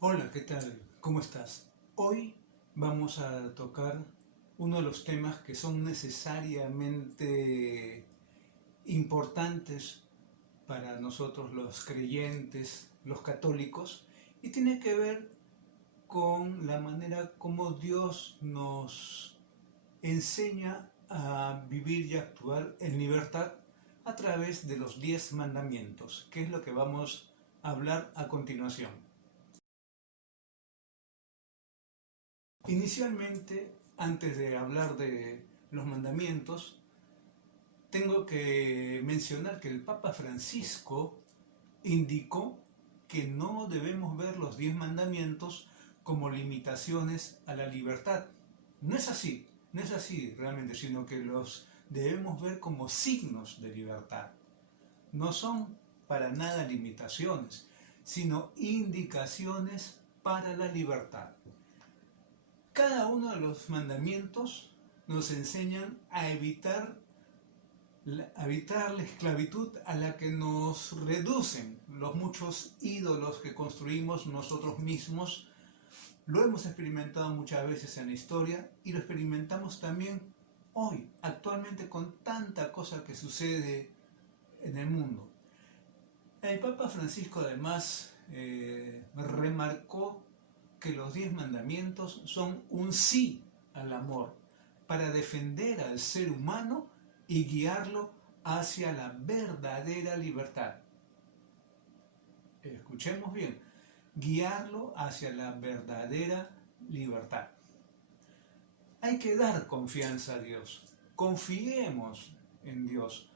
Hola, ¿qué tal? ¿Cómo estás? Hoy vamos a tocar uno de los temas que son necesariamente importantes para nosotros los creyentes, los católicos, y tiene que ver con la manera como Dios nos enseña a vivir y actuar en libertad a través de los 10 mandamientos, que es lo que vamos a hablar a continuación. Inicialmente, antes de hablar de los mandamientos, tengo que mencionar que el Papa Francisco indicó que no debemos ver los 10 mandamientos como limitaciones a la libertad. No es así realmente, sino que los debemos ver como signos de libertad. No son para nada limitaciones, sino indicaciones para la libertad. Cada uno de los mandamientos nos enseñan a evitar la esclavitud a la que nos reducen los muchos ídolos que construimos nosotros mismos. Lo hemos experimentado muchas veces en la historia y lo experimentamos también hoy, actualmente, con tanta cosa que sucede en el mundo. El Papa Francisco además remarcó que los 10 mandamientos son un sí al amor para defender al ser humano y guiarlo hacia la verdadera libertad. Escuchemos bien, guiarlo hacia la verdadera libertad. Hay que dar confianza a Dios, confiemos en Dios.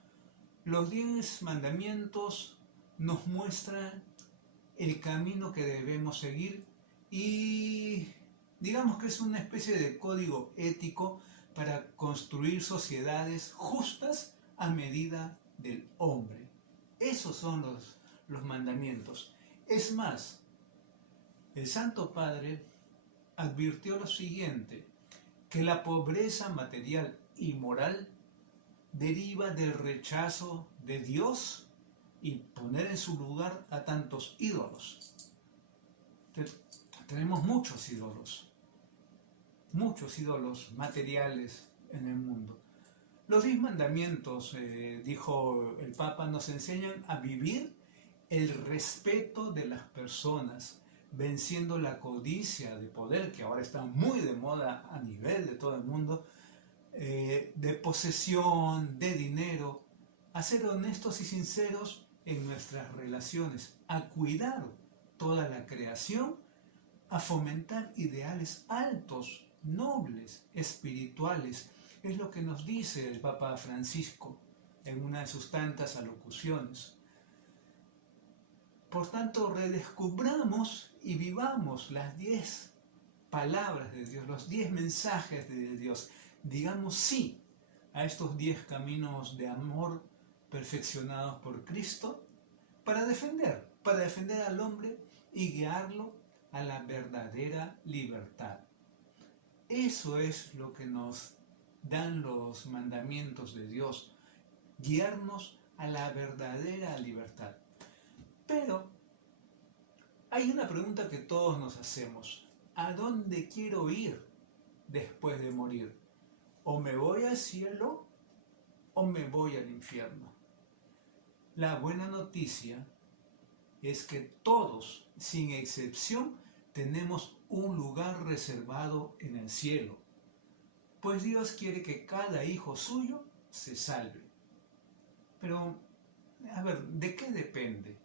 Los 10 mandamientos nos muestran el camino que debemos seguir y digamos que es una especie de código ético para construir sociedades justas a medida del hombre. Esos son los mandamientos. Es más, el Santo Padre advirtió lo siguiente, que la pobreza material y moral deriva del rechazo de Dios y poner en su lugar a tantos ídolos. Tenemos muchos ídolos materiales en el mundo. Los 10 mandamientos, dijo el Papa, nos enseñan a vivir el respeto de las personas, venciendo la codicia de poder, que ahora está muy de moda a nivel de todo el mundo, de posesión, de dinero, a ser honestos y sinceros en nuestras relaciones, a cuidar toda la creación, a fomentar ideales altos, nobles, espirituales. Es lo que nos dice el Papa Francisco en una de sus tantas alocuciones. Por tanto, redescubramos y vivamos las 10 palabras de Dios, los 10 mensajes de Dios. Digamos sí a estos 10 caminos de amor perfeccionados por Cristo para defender al hombre y guiarlo a la verdadera libertad. Eso es lo que nos dan los mandamientos de Dios, guiarnos a la verdadera libertad. Pero hay una pregunta que todos nos hacemos. ¿A dónde quiero ir después de morir? ¿O me voy al cielo o me voy al infierno? La buena noticia es que todos, sin excepción, tenemos un lugar reservado en el cielo, pues Dios quiere que cada hijo suyo se salve. Pero, a ver, ¿de qué depende?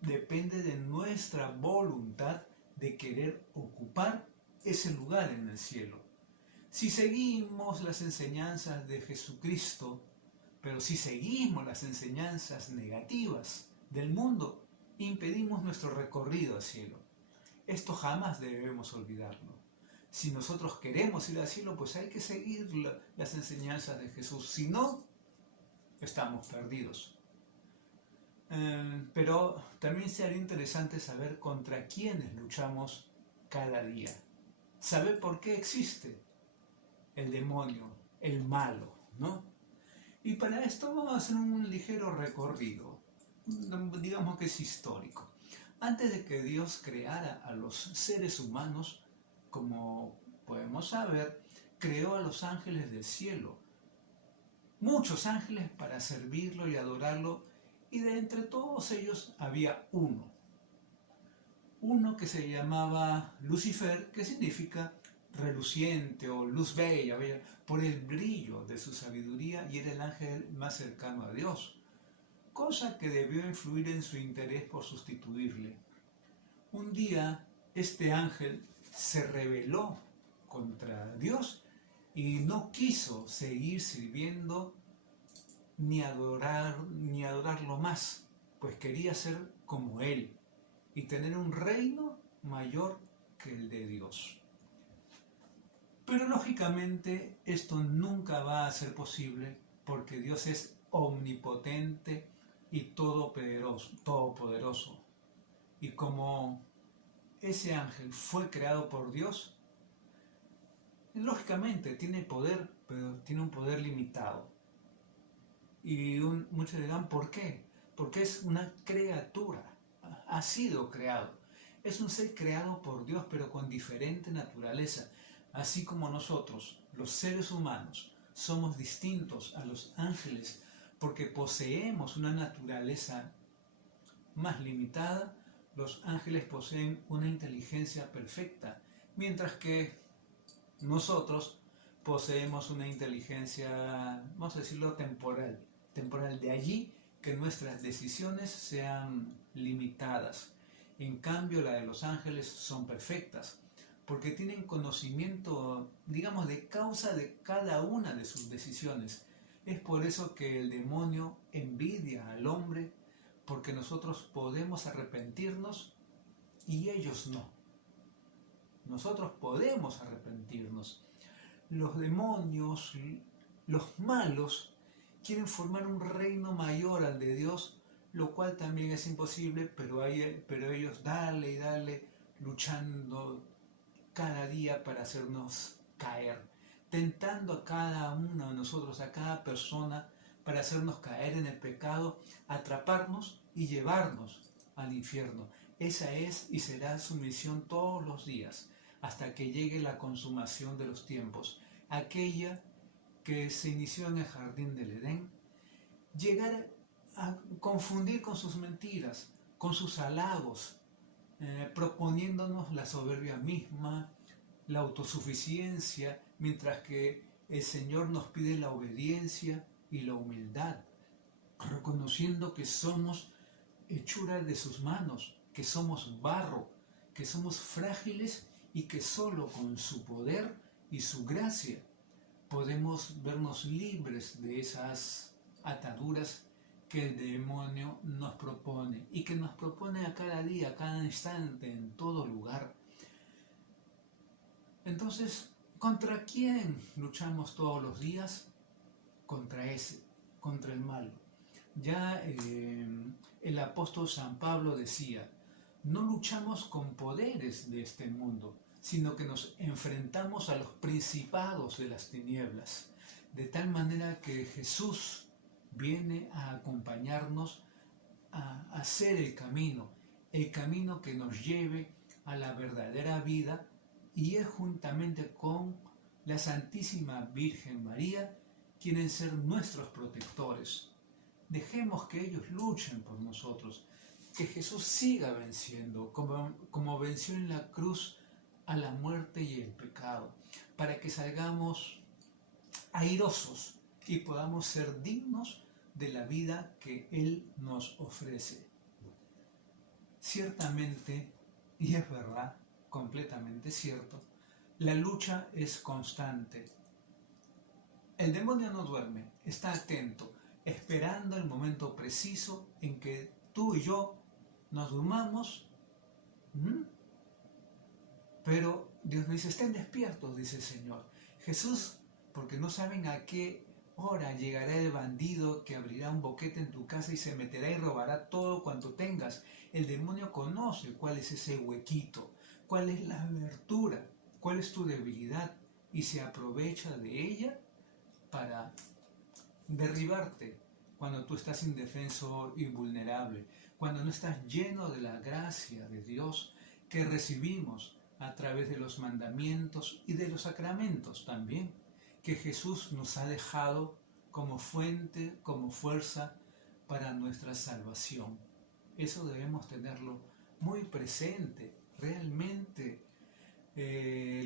Depende de nuestra voluntad de querer ocupar ese lugar en el cielo. Si seguimos las enseñanzas de Jesucristo, pero si seguimos las enseñanzas negativas del mundo, impedimos nuestro recorrido al cielo. Esto jamás debemos olvidarlo. Si nosotros queremos ir al cielo, pues hay que seguir las enseñanzas de Jesús. Si no, estamos perdidos. Pero también sería interesante saber contra quiénes luchamos cada día. Saber por qué existe el demonio, el malo, ¿no? Y para esto vamos a hacer un ligero recorrido, digamos que es histórico. Antes de que Dios creara a los seres humanos, como podemos saber, creó a los ángeles del cielo, muchos ángeles para servirlo y adorarlo, y de entre todos ellos había uno que se llamaba Lucifer, que significa reluciente o luz bella, por el brillo de su sabiduría, y era el ángel más cercano a Dios, cosa que debió influir en su interés por sustituirle. Un día este ángel se rebeló contra Dios y no quiso seguir sirviendo ni adorarlo más, pues quería ser como él y tener un reino mayor que el de Dios. Pero lógicamente esto nunca va a ser posible porque Dios es omnipotente y todopoderoso. Y como ese ángel fue creado por Dios, lógicamente tiene poder, pero tiene un poder limitado. Y muchos dirán, ¿por qué? Porque es una criatura, ha sido creado. Es un ser creado por Dios, pero con diferente naturaleza. Así como nosotros, los seres humanos, somos distintos a los ángeles porque poseemos una naturaleza más limitada, los ángeles poseen una inteligencia perfecta, mientras que nosotros poseemos una inteligencia, vamos a decirlo, temporal. De allí que nuestras decisiones sean limitadas. En cambio, la de los ángeles son perfectas, porque tienen conocimiento, digamos, de causa de cada una de sus decisiones. Es por eso que el demonio envidia al hombre, porque nosotros podemos arrepentirnos y ellos no. Nosotros podemos arrepentirnos. Los demonios, los malos, quieren formar un reino mayor al de Dios, lo cual también es imposible, pero ellos dale y dale, luchando cada día para hacernos caer, tentando a cada uno de nosotros, a cada persona, para hacernos caer en el pecado, atraparnos y llevarnos al infierno. Esa es y será su misión todos los días, hasta que llegue la consumación de los tiempos, aquella que se inició en el jardín del Edén, llegar a confundir con sus mentiras, con sus halagos, proponiéndonos la soberbia misma, la autosuficiencia, mientras que el Señor nos pide la obediencia y la humildad, reconociendo que somos hechura de sus manos, que somos barro, que somos frágiles y que solo con su poder y su gracia podemos vernos libres de esas ataduras que el demonio nos propone y que nos propone a cada día, a cada instante, en todo lugar. Entonces, ¿contra quién luchamos todos los días? Contra el malo. Ya el apóstol San Pablo decía, no luchamos con poderes de este mundo, sino que nos enfrentamos a los principados de las tinieblas, de tal manera que Jesús viene a acompañarnos a hacer el camino que nos lleve a la verdadera vida, y es juntamente con la Santísima Virgen María quieren ser nuestros protectores. Dejemos que ellos luchen por nosotros, que Jesús siga venciendo, como venció en la cruz a la muerte y el pecado, para que salgamos airosos y podamos ser dignos de la vida que Él nos ofrece. Ciertamente, y es verdad, completamente cierto, la lucha es constante. El demonio no duerme, está atento, esperando el momento preciso en que tú y yo nos durmamos. Pero Dios nos dice, estén despiertos, dice el Señor. Jesús, porque no saben a qué hora llegará el bandido que abrirá un boquete en tu casa y se meterá y robará todo cuanto tengas. El demonio conoce cuál es ese huequito, cuál es la abertura, cuál es tu debilidad, y se aprovecha de ella para derribarte cuando tú estás indefenso y vulnerable. cuando no estás lleno de la gracia de Dios que recibimos a través de los mandamientos y de los sacramentos también, que Jesús nos ha dejado como fuente, como fuerza para nuestra salvación. Eso debemos tenerlo muy presente. Realmente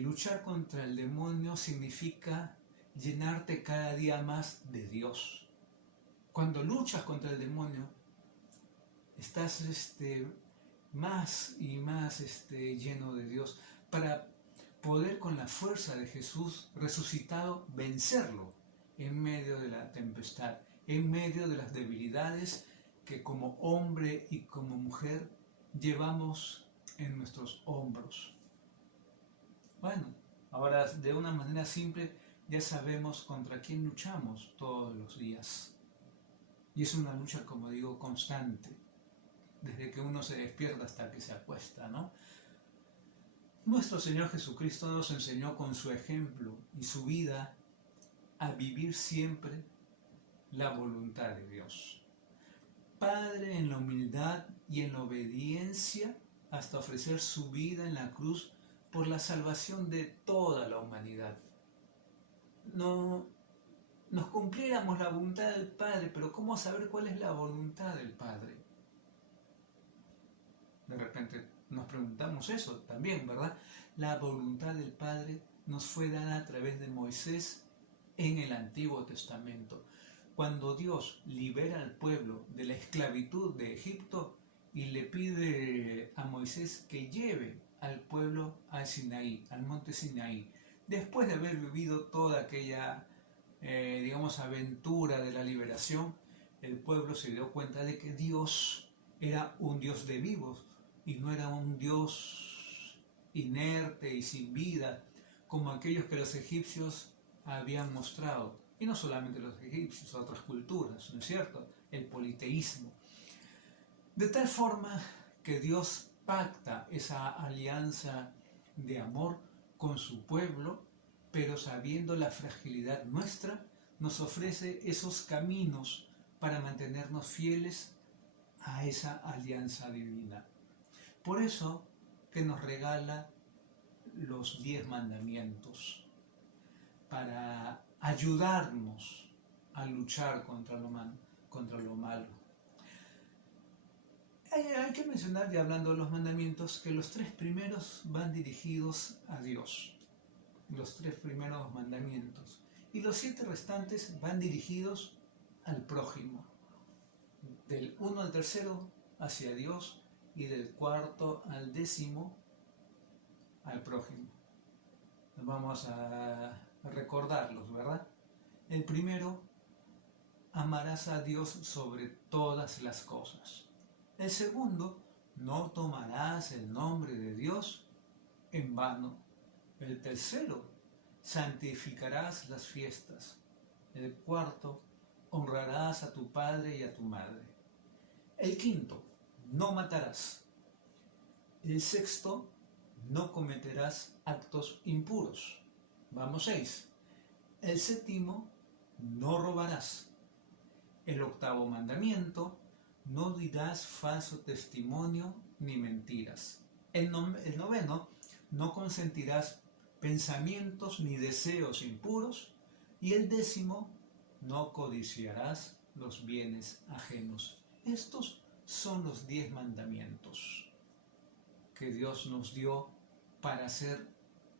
luchar contra el demonio significa llenarte cada día más de Dios. Cuando luchas contra el demonio, estás más y más lleno de Dios para poder con la fuerza de Jesús resucitado vencerlo en medio de la tempestad, en medio de las debilidades que como hombre y como mujer llevamos en nuestros hombros. Bueno, ahora de una manera simple ya sabemos contra quién luchamos todos los días. Y es una lucha, como digo, constante, desde que uno se despierta hasta que se acuesta, ¿no? Nuestro Señor Jesucristo nos enseñó con su ejemplo y su vida a vivir siempre la voluntad de Dios. Padre en la humildad y en la obediencia hasta ofrecer su vida en la cruz por la salvación de toda la humanidad. No nos cumpliéramos la voluntad del Padre, pero ¿cómo saber cuál es la voluntad del Padre? De repente nos preguntamos eso también, ¿verdad? La voluntad del Padre nos fue dada a través de Moisés en el Antiguo Testamento. Cuando Dios libera al pueblo de la esclavitud de Egipto y le pide a Moisés que lleve al pueblo al Sinaí, al monte Sinaí, después de haber vivido toda aquella, aventura de la liberación, el pueblo se dio cuenta de que Dios era un Dios de vivos y no era un Dios inerte y sin vida, como aquellos que los egipcios habían mostrado. Y no solamente los egipcios, otras culturas, ¿no es cierto? El politeísmo. De tal forma que Dios pacta esa alianza de amor con su pueblo, pero sabiendo la fragilidad nuestra, nos ofrece esos caminos para mantenernos fieles a esa alianza divina. Por eso que nos regala los 10 mandamientos, para ayudarnos a luchar contra lo malo. Hay que mencionar, ya hablando de los mandamientos, que los 3 primeros van dirigidos a Dios, los 3 primeros mandamientos, y los 7 restantes van dirigidos al prójimo, del 1 al 3 hacia Dios y del 4 al 10 al prójimo. Vamos a recordarlos, ¿verdad? El primero, amarás a Dios sobre todas las cosas. El segundo, no tomarás el nombre de Dios en vano. El tercero, santificarás las fiestas. El cuarto, honrarás a tu padre y a tu madre. El quinto, no matarás. El sexto, no cometerás actos impuros. Vamos 6. El séptimo, no robarás. El octavo mandamiento, no dirás falso testimonio ni mentiras. El noveno, no consentirás pensamientos ni deseos impuros. Y el 10, no codiciarás los bienes ajenos. Estos son los 10 mandamientos que Dios nos dio para ser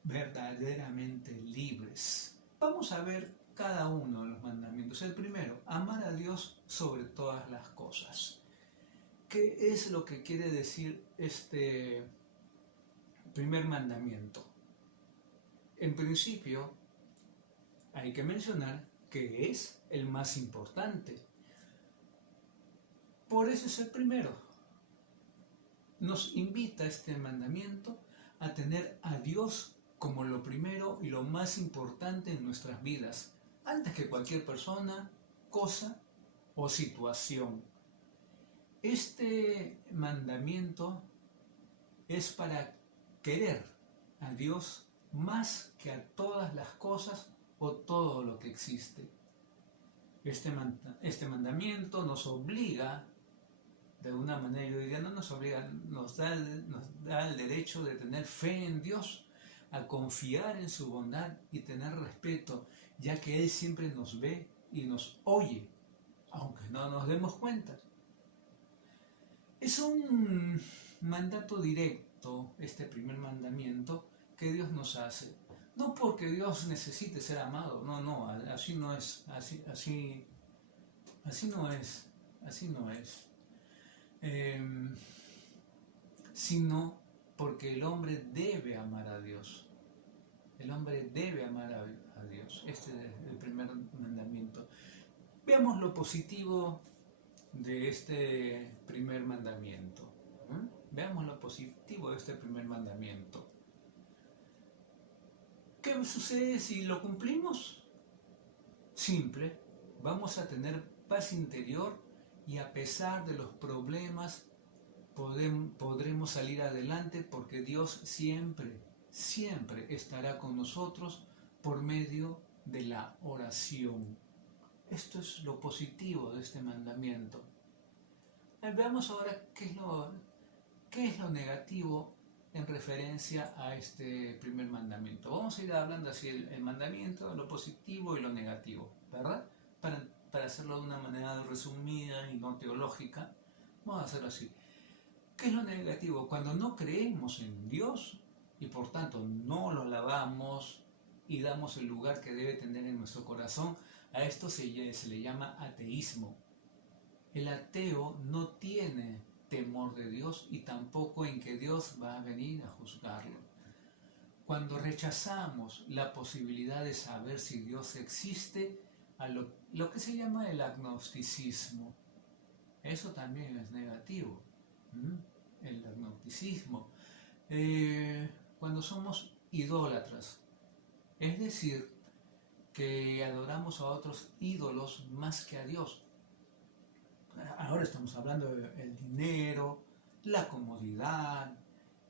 verdaderamente libres. Vamos a ver cada uno de los mandamientos. El primero, amar a Dios sobre todas las cosas. ¿Qué es lo que quiere decir este primer mandamiento? En principio, hay que mencionar que es el más importante. Por eso es el primero. Nos invita este mandamiento a tener a Dios como lo primero y lo más importante en nuestras vidas, antes que cualquier persona, cosa o situación. Este mandamiento es para querer a Dios más que a todas las cosas o todo lo que existe. Este mandamiento nos obliga De alguna manera yo diría, no nos obliga, nos da el derecho de tener fe en Dios, a confiar en su bondad y tener respeto, ya que Él siempre nos ve y nos oye, aunque no nos demos cuenta. Es un mandato directo, este primer mandamiento, que Dios nos hace. No porque Dios necesite ser amado, no, así no es, así no es, así no es. Sino porque el hombre debe amar a Dios. El hombre debe amar a Dios. Este es el primer mandamiento. Veamos lo positivo de este primer mandamiento. Veamos lo positivo de este primer mandamiento. ¿Qué sucede si lo cumplimos? Simple, vamos a tener paz interior y a pesar de los problemas podremos salir adelante porque Dios siempre estará con nosotros por medio de la oración. Esto es lo positivo de este mandamiento. Veamos ahora qué es lo negativo en referencia a este primer mandamiento. Vamos a ir hablando así el mandamiento, lo positivo y lo negativo, ¿verdad? Para hacerlo de una manera resumida y no teológica, vamos a hacerlo así. ¿Qué es lo negativo? Cuando no creemos en Dios y por tanto no lo alabamos y damos el lugar que debe tener en nuestro corazón, a esto se le llama ateísmo. El ateo no tiene temor de Dios y tampoco en que Dios va a venir a juzgarlo. Cuando rechazamos la posibilidad de saber si Dios existe, a lo que se llama el agnosticismo, eso también es negativo. El agnosticismo. Cuando somos idólatras, es decir, que adoramos a otros ídolos más que a Dios. Ahora estamos hablando del dinero, la comodidad,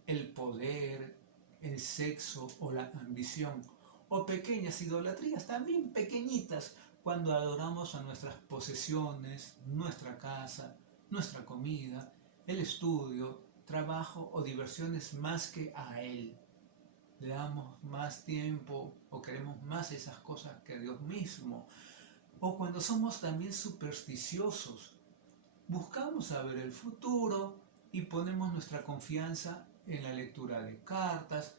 el poder, el sexo o la ambición, o pequeñas idolatrías, también pequeñitas, cuando adoramos a nuestras posesiones, nuestra casa, nuestra comida, el estudio, trabajo o diversiones más que a Él. Le damos más tiempo o queremos más esas cosas que a Dios mismo. O cuando somos también supersticiosos, buscamos saber el futuro y ponemos nuestra confianza en la lectura de cartas,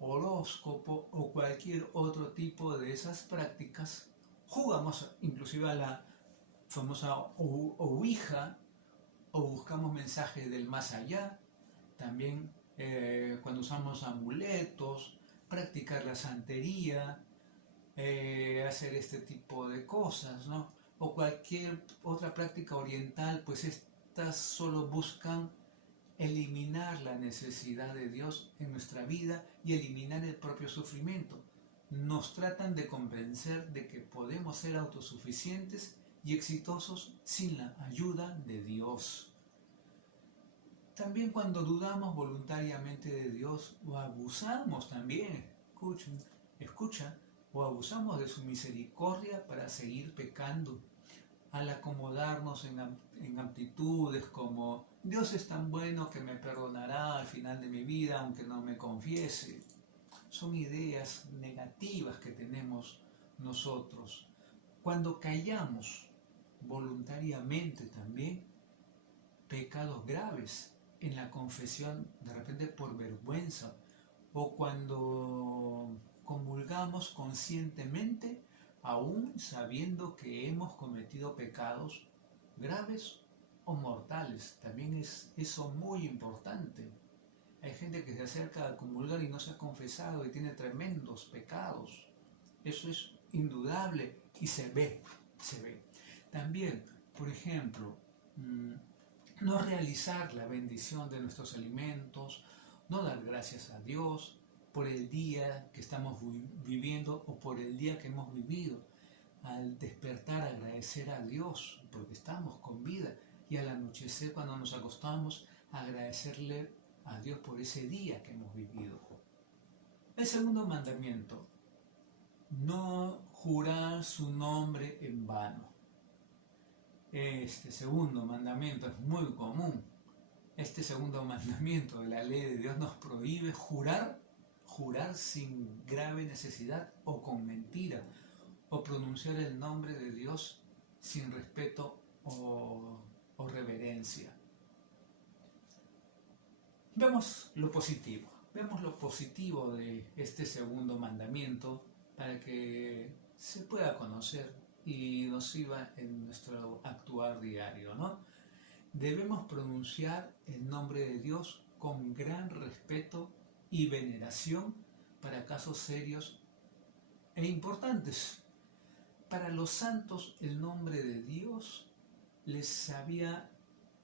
horóscopo o cualquier otro tipo de esas prácticas. Jugamos inclusive a la famosa Ouija o buscamos mensajes del más allá. También cuando usamos amuletos, practicar la santería, hacer este tipo de cosas, ¿no? O cualquier otra práctica oriental, pues estas solo buscan eliminar la necesidad de Dios en nuestra vida y eliminar el propio sufrimiento. Nos tratan de convencer de que podemos ser autosuficientes y exitosos sin la ayuda de Dios. También cuando dudamos voluntariamente de Dios o abusamos también, escucha, o abusamos de su misericordia para seguir pecando, al acomodarnos en aptitudes como Dios es tan bueno que me perdonará al final de mi vida aunque no me confiese. Son ideas negativas que tenemos nosotros. Cuando callamos voluntariamente también, pecados graves en la confesión, de repente por vergüenza, o cuando comulgamos conscientemente, aún sabiendo que hemos cometido pecados graves o mortales. También es eso muy importante. Hay gente que se acerca a comulgar y no se ha confesado y tiene tremendos pecados. Eso es indudable y se ve. También, por ejemplo, no realizar la bendición de nuestros alimentos, no dar gracias a Dios por el día que estamos viviendo o por el día que hemos vivido. Al despertar agradecer a Dios porque estamos con vida y al anochecer cuando nos acostamos agradecerle a Dios por ese día que hemos vivido. El segundo mandamiento, no jurar su nombre en vano. Este segundo mandamiento es muy común. Este segundo mandamiento de la ley de Dios nos prohíbe jurar sin grave necesidad o con mentira, o pronunciar el nombre de Dios sin respeto o reverencia. Vemos lo positivo de este segundo mandamiento para que se pueda conocer y nos sirva en nuestro actuar diario, ¿no? Debemos pronunciar el nombre de Dios con gran respeto y veneración para casos serios e importantes. Para los santos el nombre de Dios les sabía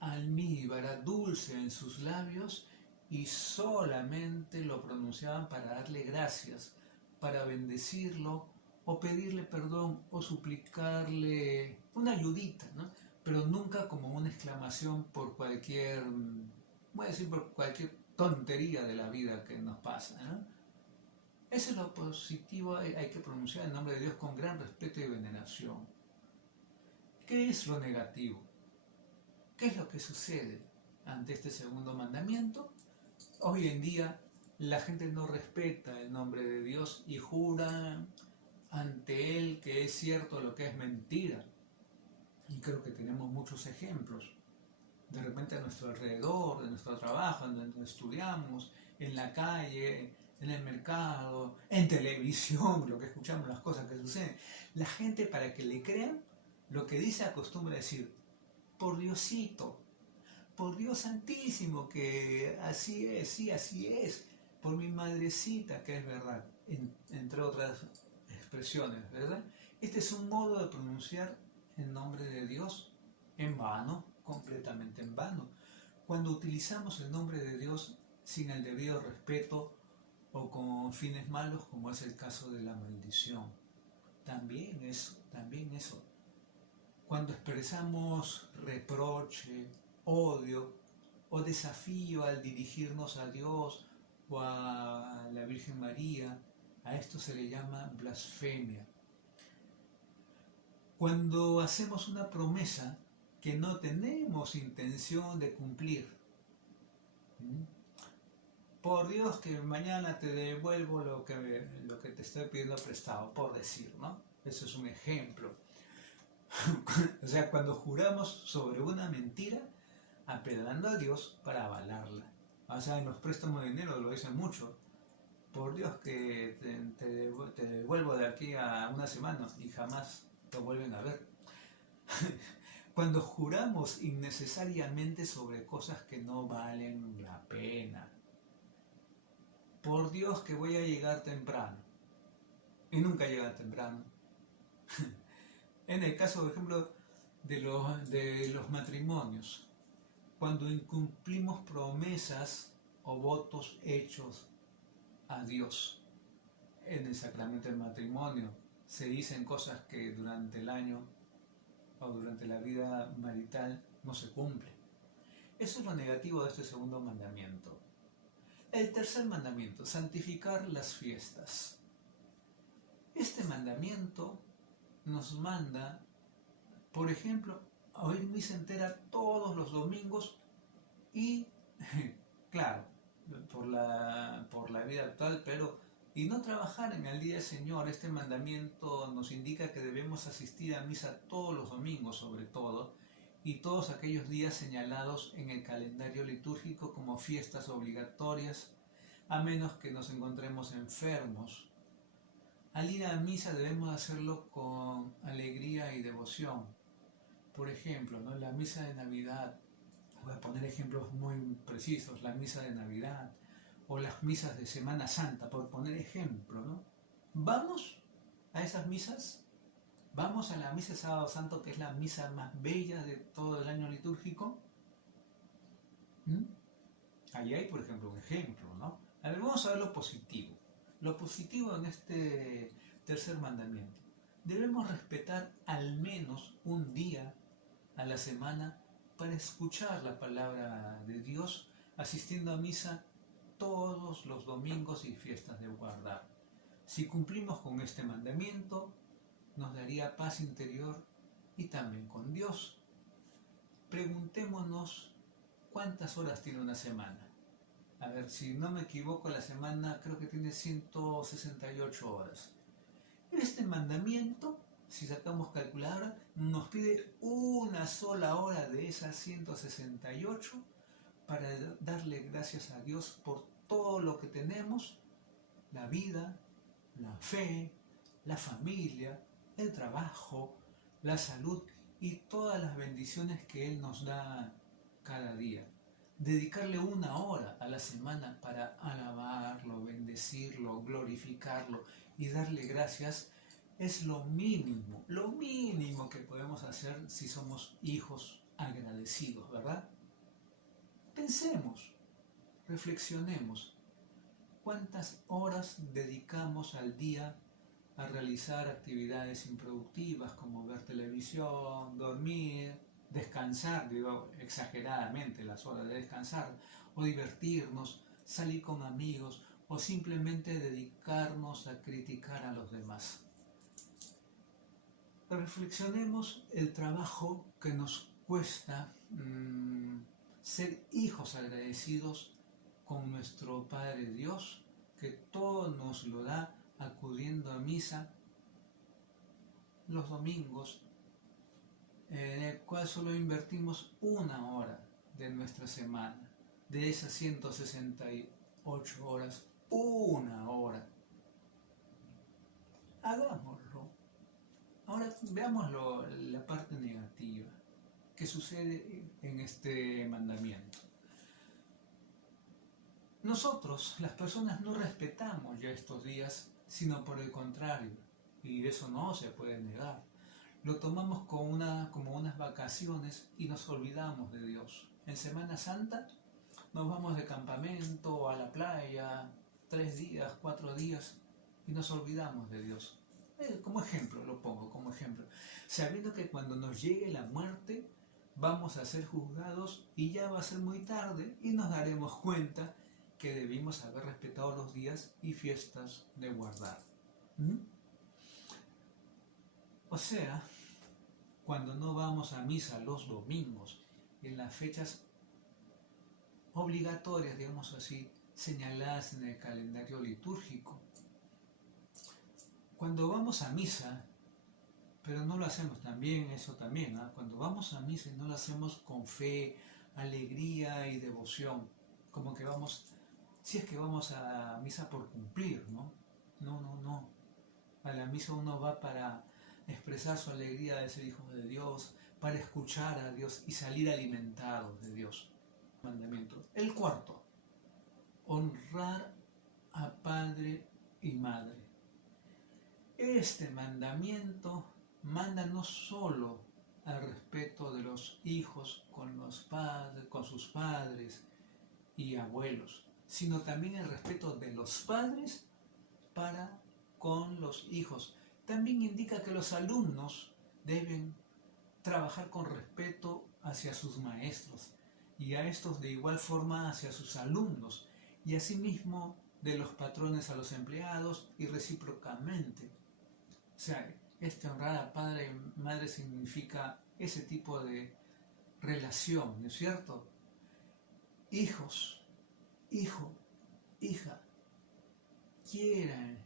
almíbar, dulce en sus labios, y solamente lo pronunciaban para darle gracias, para bendecirlo o pedirle perdón o suplicarle una ayudita, ¿no? Pero nunca como una exclamación por cualquier, voy a decir, por cualquier tontería de la vida que nos pasa, ¿no? Eso es lo positivo, hay que pronunciar el nombre de Dios con gran respeto y veneración. ¿Qué es lo negativo? ¿Qué es lo que sucede ante este segundo mandamiento? Hoy en día la gente no respeta el nombre de Dios y jura ante Él que es cierto lo que es mentira. Y creo que tenemos muchos ejemplos. De repente a nuestro alrededor, de nuestro trabajo, en donde estudiamos, en la calle, en el mercado, en televisión, lo que escuchamos, las cosas que suceden. La gente, para que le crean, lo que dice acostumbra decir: por Diosito, por Dios santísimo, que así es, sí, así es, por mi madrecita, que es verdad, entre otras expresiones, ¿verdad? Este es un modo de pronunciar el nombre de Dios en vano, completamente en vano. Cuando utilizamos el nombre de Dios sin el debido respeto o con fines malos, como es el caso de la maldición. También eso. Cuando expresamos reproche, odio o desafío al dirigirnos a Dios o a la Virgen María, a esto se le llama blasfemia. Cuando hacemos una promesa que no tenemos intención de cumplir, por Dios que mañana te devuelvo lo que te estoy pidiendo prestado, por decir, ¿no? Eso es un ejemplo. O sea, cuando juramos sobre una mentira, apelando a Dios para avalarla. O sea, en los préstamos de dinero lo dicen mucho. Por Dios que te devuelvo de aquí a una semana, y jamás te vuelven a ver. Cuando juramos innecesariamente sobre cosas que no valen la pena. Por Dios que voy a llegar temprano. Y nunca llega temprano. En el caso, por ejemplo, de los matrimonios, cuando incumplimos promesas o votos hechos a Dios en el sacramento del matrimonio, se dicen cosas que durante el año o durante la vida marital no se cumplen. Eso es lo negativo de este segundo mandamiento. El tercer mandamiento, santificar las fiestas. Este mandamiento nos manda, por ejemplo, a oír misa entera todos los domingos y, claro, por la vida actual, y no trabajar en el día del Señor. Este mandamiento nos indica que debemos asistir a misa todos los domingos, sobre todo, y todos aquellos días señalados en el calendario litúrgico como fiestas obligatorias, a menos que nos encontremos enfermos. Al ir a misa debemos hacerlo con alegría y devoción. Por ejemplo, ¿no? La misa de Navidad, voy a poner ejemplos muy precisos, la misa de Navidad o las misas de Semana Santa, por poner ejemplo, ¿no? ¿Vamos a esas misas? ¿Vamos a la misa de Sábado Santo, que es la misa más bella de todo el año litúrgico? Ahí hay, por ejemplo, un ejemplo, ¿no? A ver, vamos a ver lo positivo. Lo positivo en este tercer mandamiento. Debemos respetar al menos un día a la semana para escuchar la palabra de Dios, asistiendo a misa todos los domingos y fiestas de guardar. Si cumplimos con este mandamiento, nos daría paz interior y también con Dios. preguntémonos cuántas horas tiene una semana. A ver, si no me equivoco, la semana creo que tiene 168 horas. Este mandamiento, si sacamos calculadora, nos pide una sola hora de esas 168 para darle gracias a Dios por todo lo que tenemos, la vida, la fe, la familia, el trabajo, la salud y todas las bendiciones que Él nos da cada día. Dedicarle una hora a la semana para alabarlo, bendecirlo, glorificarlo y darle gracias es lo mínimo que podemos hacer si somos hijos agradecidos, ¿verdad? Pensemos, reflexionemos, ¿cuántas horas dedicamos al día a realizar actividades improductivas como ver televisión, dormir, descansar, digo exageradamente las horas de descansar, o divertirnos, salir con amigos, o simplemente dedicarnos a criticar a los demás? Reflexionemos el trabajo que nos cuesta ser hijos agradecidos con nuestro Padre Dios, que todo nos lo da acudiendo a misa los domingos, en el cual solo invertimos una hora de nuestra semana. De esas 168 horas, una hora. Hagámoslo. Ahora veamos la parte negativa que sucede en este mandamiento. Nosotros, las personas, no respetamos ya estos días, sino por el contrario, y eso no se puede negar. Lo tomamos como unas vacaciones y nos olvidamos de Dios. En Semana Santa nos vamos de campamento a la playa, 3 días, 4 días, y nos olvidamos de Dios. Como ejemplo, lo pongo como ejemplo. Sabiendo que cuando nos llegue la muerte, vamos a ser juzgados y ya va a ser muy tarde y nos daremos cuenta que debimos haber respetado los días y fiestas de guardar. O sea, cuando no vamos a misa los domingos, en las fechas obligatorias, digamos así, señaladas en el calendario litúrgico. Cuando vamos a misa, pero no lo hacemos también, eso también, ¿eh? Cuando vamos a misa y no lo hacemos con fe, alegría y devoción, como que vamos, si es que vamos a misa por cumplir, ¿no? No. A la misa uno va para expresar su alegría de ser hijo de Dios, para escuchar a Dios y salir alimentados de Dios. Mandamiento. El cuarto, honrar a padre y madre. Este mandamiento manda no solo al respeto de los hijos con sus padres y abuelos, sino también el respeto de los padres para con los hijos. También indica que los alumnos deben trabajar con respeto hacia sus maestros y a estos de igual forma hacia sus alumnos, y asimismo de los patrones a los empleados y recíprocamente. O sea, honrar a padre y madre significa ese tipo de relación, ¿no es cierto? Hijos, hijo, hija, quiera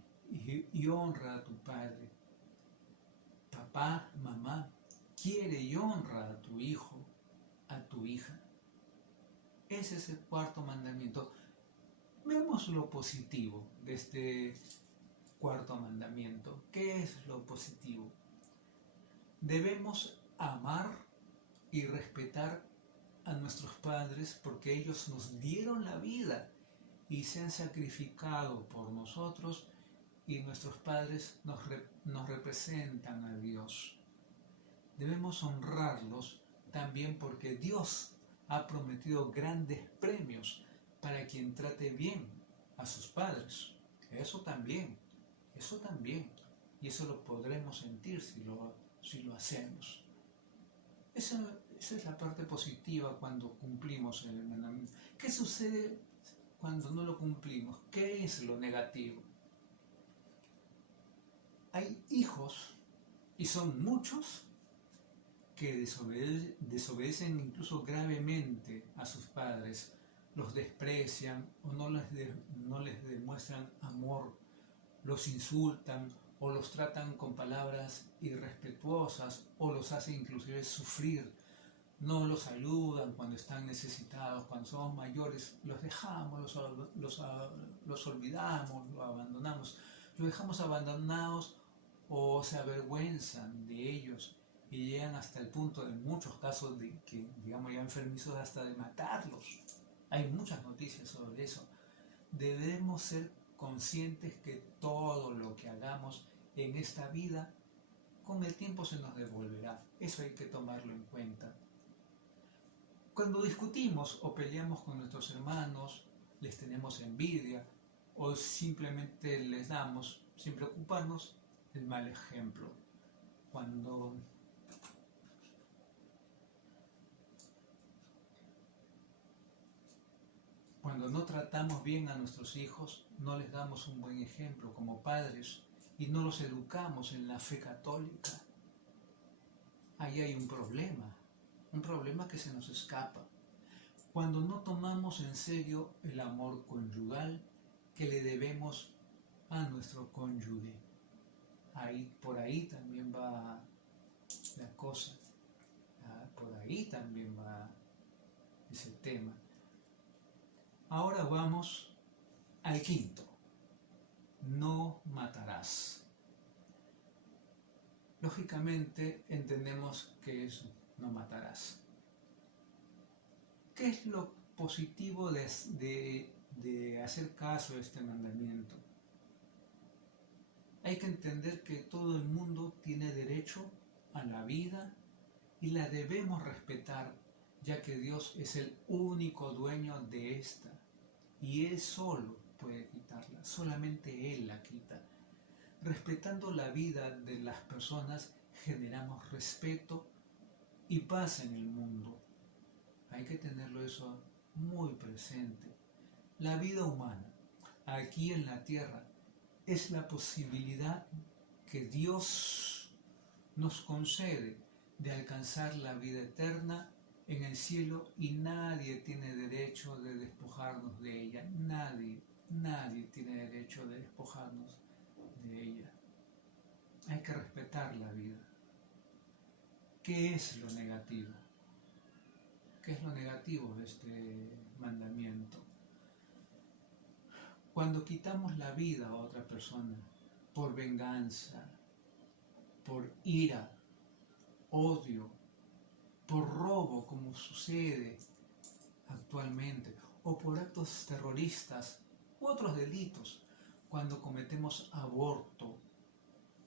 y honra a tu padre. Papá, mamá, quiere y honra a tu hijo, a tu hija. Ese es el cuarto mandamiento. Veamos lo positivo de este cuarto mandamiento. ¿Qué es lo positivo? Debemos amar y respetar a nuestros padres porque ellos nos dieron la vida y se han sacrificado por nosotros, y nuestros padres nos representan a Dios. Debemos honrarlos también porque Dios ha prometido grandes premios para quien trate bien a sus padres. Eso también. Y eso lo podremos sentir si lo hacemos. Esa es la parte positiva cuando cumplimos el mandamiento. ¿Qué sucede cuando no lo cumplimos? ¿Qué es lo negativo? Hay hijos, y son muchos, que desobedecen incluso gravemente a sus padres, los desprecian o no les demuestran amor, los insultan o los tratan con palabras irrespetuosas o los hacen inclusive sufrir, no los ayudan cuando están necesitados, cuando somos mayores, los dejamos, los olvidamos, los abandonamos, los dejamos abandonados o se avergüenzan de ellos y llegan hasta el punto, en muchos casos, de que, digamos, ya enfermizos hasta de matarlos. Hay muchas noticias sobre eso. Debemos ser conscientes que todo lo que hagamos en esta vida, con el tiempo se nos devolverá. Eso hay que tomarlo en cuenta. Cuando discutimos o peleamos con nuestros hermanos, les tenemos envidia o simplemente les damos, sin preocuparnos, el mal ejemplo. Cuando no tratamos bien a nuestros hijos, no les damos un buen ejemplo como padres y no los educamos en la fe católica, ahí hay un problema que se nos escapa. Cuando no tomamos en serio el amor conyugal que le debemos a nuestro cónyuge, por ahí también va la cosa, por ahí también va ese tema. Ahora vamos al quinto: no matarás. Lógicamente entendemos que es no matarás. ¿Qué es lo positivo de hacer caso a este mandamiento? Hay que entender que todo el mundo tiene derecho a la vida y la debemos respetar, ya que Dios es el único dueño de esta y Él solo puede quitarla, solamente Él la quita. Respetando la vida de las personas generamos respeto y paz en el mundo. Hay que tenerlo eso muy presente. La vida humana, aquí en la tierra, es la posibilidad que Dios nos concede de alcanzar la vida eterna en el cielo y nadie tiene derecho de despojarnos de ella. Nadie tiene derecho de despojarnos de ella. Hay que respetar la vida. ¿Qué es lo negativo? ¿Qué es lo negativo de este mandamiento? Cuando quitamos la vida a otra persona por venganza, por ira, odio, por robo, como sucede actualmente, o por actos terroristas u otros delitos, cuando cometemos aborto,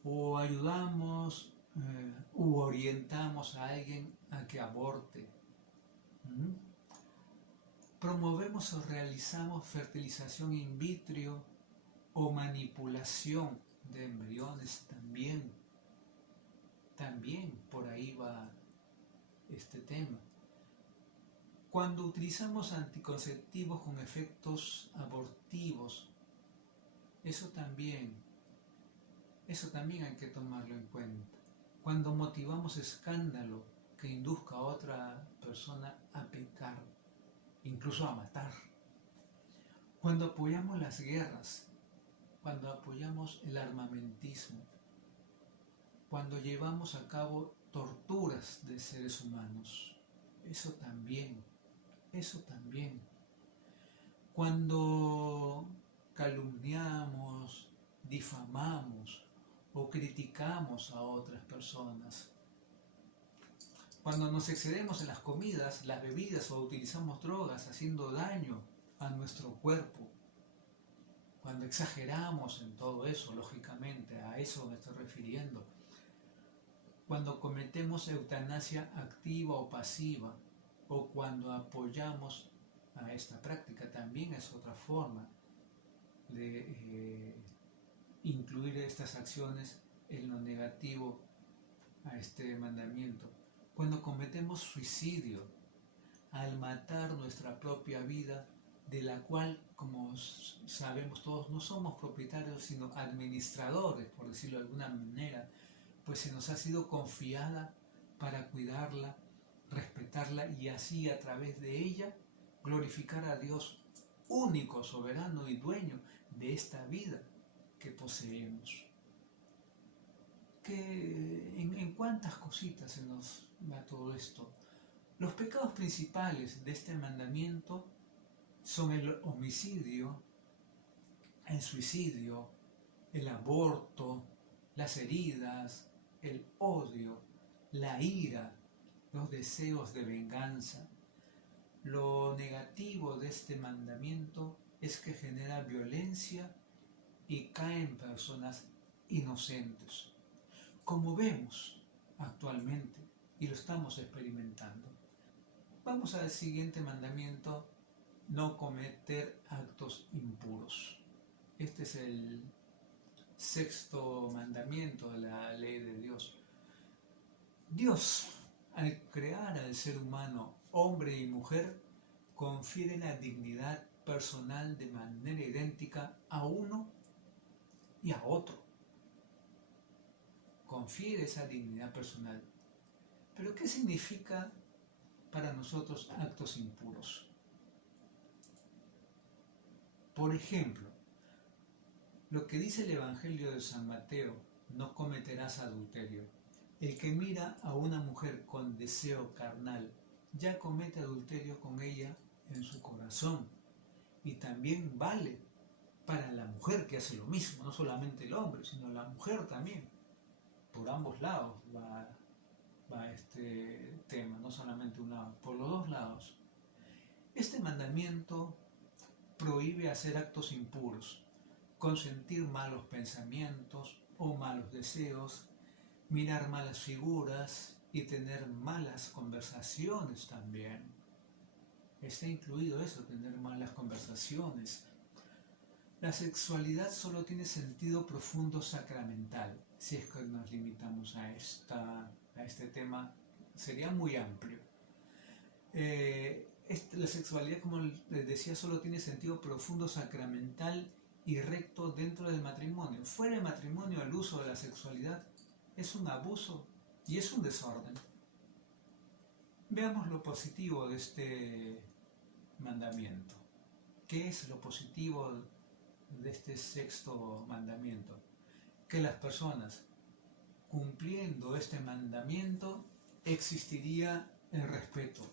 o ayudamos u orientamos a alguien a que aborte, promovemos o realizamos fertilización in vitro o manipulación de embriones, también por ahí va este tema. Cuando utilizamos anticonceptivos con efectos abortivos, eso también hay que tomarlo en cuenta. Cuando motivamos escándalo que induzca a otra persona a pecar, incluso a matar. Cuando apoyamos las guerras, cuando apoyamos el armamentismo, cuando llevamos a cabo torturas de seres humanos, eso también. Cuando calumniamos, difamamos o criticamos a otras personas, cuando nos excedemos en las comidas, las bebidas o utilizamos drogas haciendo daño a nuestro cuerpo, cuando exageramos en todo eso, lógicamente, a eso me estoy refiriendo, cuando cometemos eutanasia activa o pasiva, o cuando apoyamos a esta práctica, también es otra forma de incluir estas acciones en lo negativo a este mandamiento. Cuando cometemos suicidio, al matar nuestra propia vida, de la cual, como sabemos todos, no somos propietarios, sino administradores, por decirlo de alguna manera, pues se nos ha sido confiada para cuidarla, respetarla y así a través de ella glorificar a Dios, único, soberano y dueño de esta vida que poseemos. ¿En cuántas cositas se nos va todo esto? Los pecados principales de este mandamiento son el homicidio, el suicidio, el aborto, las heridas, el odio, la ira, los deseos de venganza. Lo negativo de este mandamiento es que genera violencia y caen personas inocentes, como vemos actualmente y lo estamos experimentando. Vamos al siguiente mandamiento: no cometer actos impuros. Este es el sexto mandamiento de la ley de Dios. Dios, al crear al ser humano, hombre y mujer, confiere la dignidad personal de manera idéntica a uno y a otro. Confiere esa dignidad personal. ¿Pero qué significa para nosotros actos impuros? Por ejemplo, lo que dice el Evangelio de San Mateo: no cometerás adulterio. El que mira a una mujer con deseo carnal ya comete adulterio con ella en su corazón. Y también vale para la mujer que hace lo mismo, no solamente el hombre, sino la mujer también. Por ambos lados va este tema, no solamente un lado, por los dos lados. Este mandamiento prohíbe hacer actos impuros, consentir malos pensamientos o malos deseos, mirar malas figuras y tener malas conversaciones también. Está incluido eso, tener malas conversaciones. La sexualidad solo tiene sentido profundo sacramental. Si es que nos limitamos a este tema, sería muy amplio. La sexualidad, como les decía, solo tiene sentido profundo sacramental y recto dentro del matrimonio. Fuera del matrimonio, el uso de la sexualidad es un abuso y es un desorden. Veamos lo positivo de este mandamiento. ¿Qué es lo positivo de este sexto mandamiento? Que las personas, cumpliendo este mandamiento, existiría el respeto.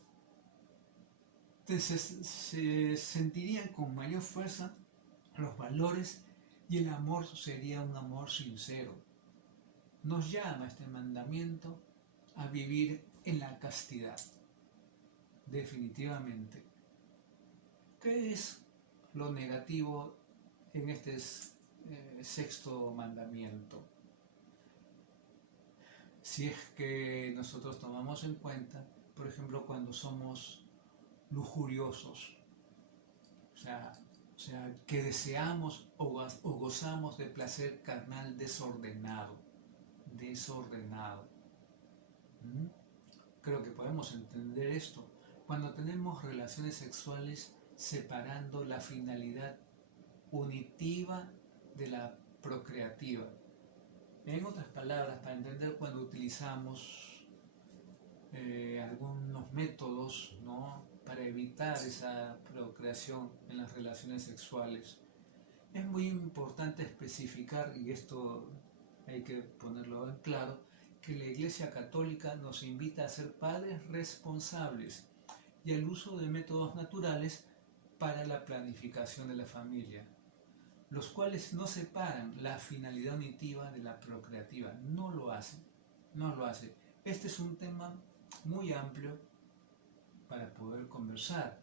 Entonces se sentirían con mayor fuerza los valores y el amor sería un amor sincero. Nos llama este mandamiento a vivir en la castidad, definitivamente. ¿Qué es lo negativo en este sexto mandamiento? Si es que nosotros tomamos en cuenta, por ejemplo, cuando somos lujuriosos, o sea, que deseamos o gozamos de placer carnal desordenado. Creo que podemos entender esto. Cuando tenemos relaciones sexuales separando la finalidad unitiva de la procreativa. En otras palabras, para entender cuando utilizamos algunos métodos, ¿no?, para evitar esa procreación en las relaciones sexuales, es muy importante especificar, y esto hay que ponerlo en claro, que la Iglesia Católica nos invita a ser padres responsables y al uso de métodos naturales para la planificación de la familia, los cuales no separan la finalidad unitiva de la procreativa. No lo hace. Este es un tema muy amplio para poder conversar.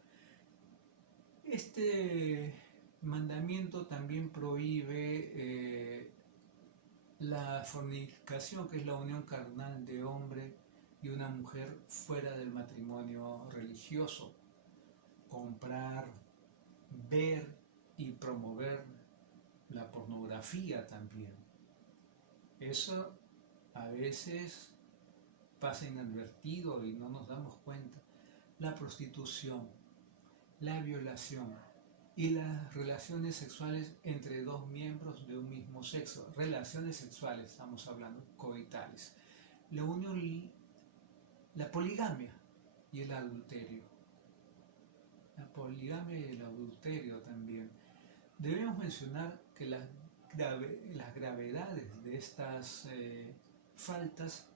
Este mandamiento también prohíbe la fornicación, que es la unión carnal de hombre y una mujer fuera del matrimonio religioso. Comprar, ver y promover la pornografía también. Eso a veces pasa inadvertido y no nos damos cuenta. La prostitución, la violación y las relaciones sexuales entre dos miembros de un mismo sexo. Relaciones sexuales, estamos hablando, coitales. La unión la poligamia y el adulterio. La poligamia y el adulterio también. Debemos mencionar que las gravedades de estas faltas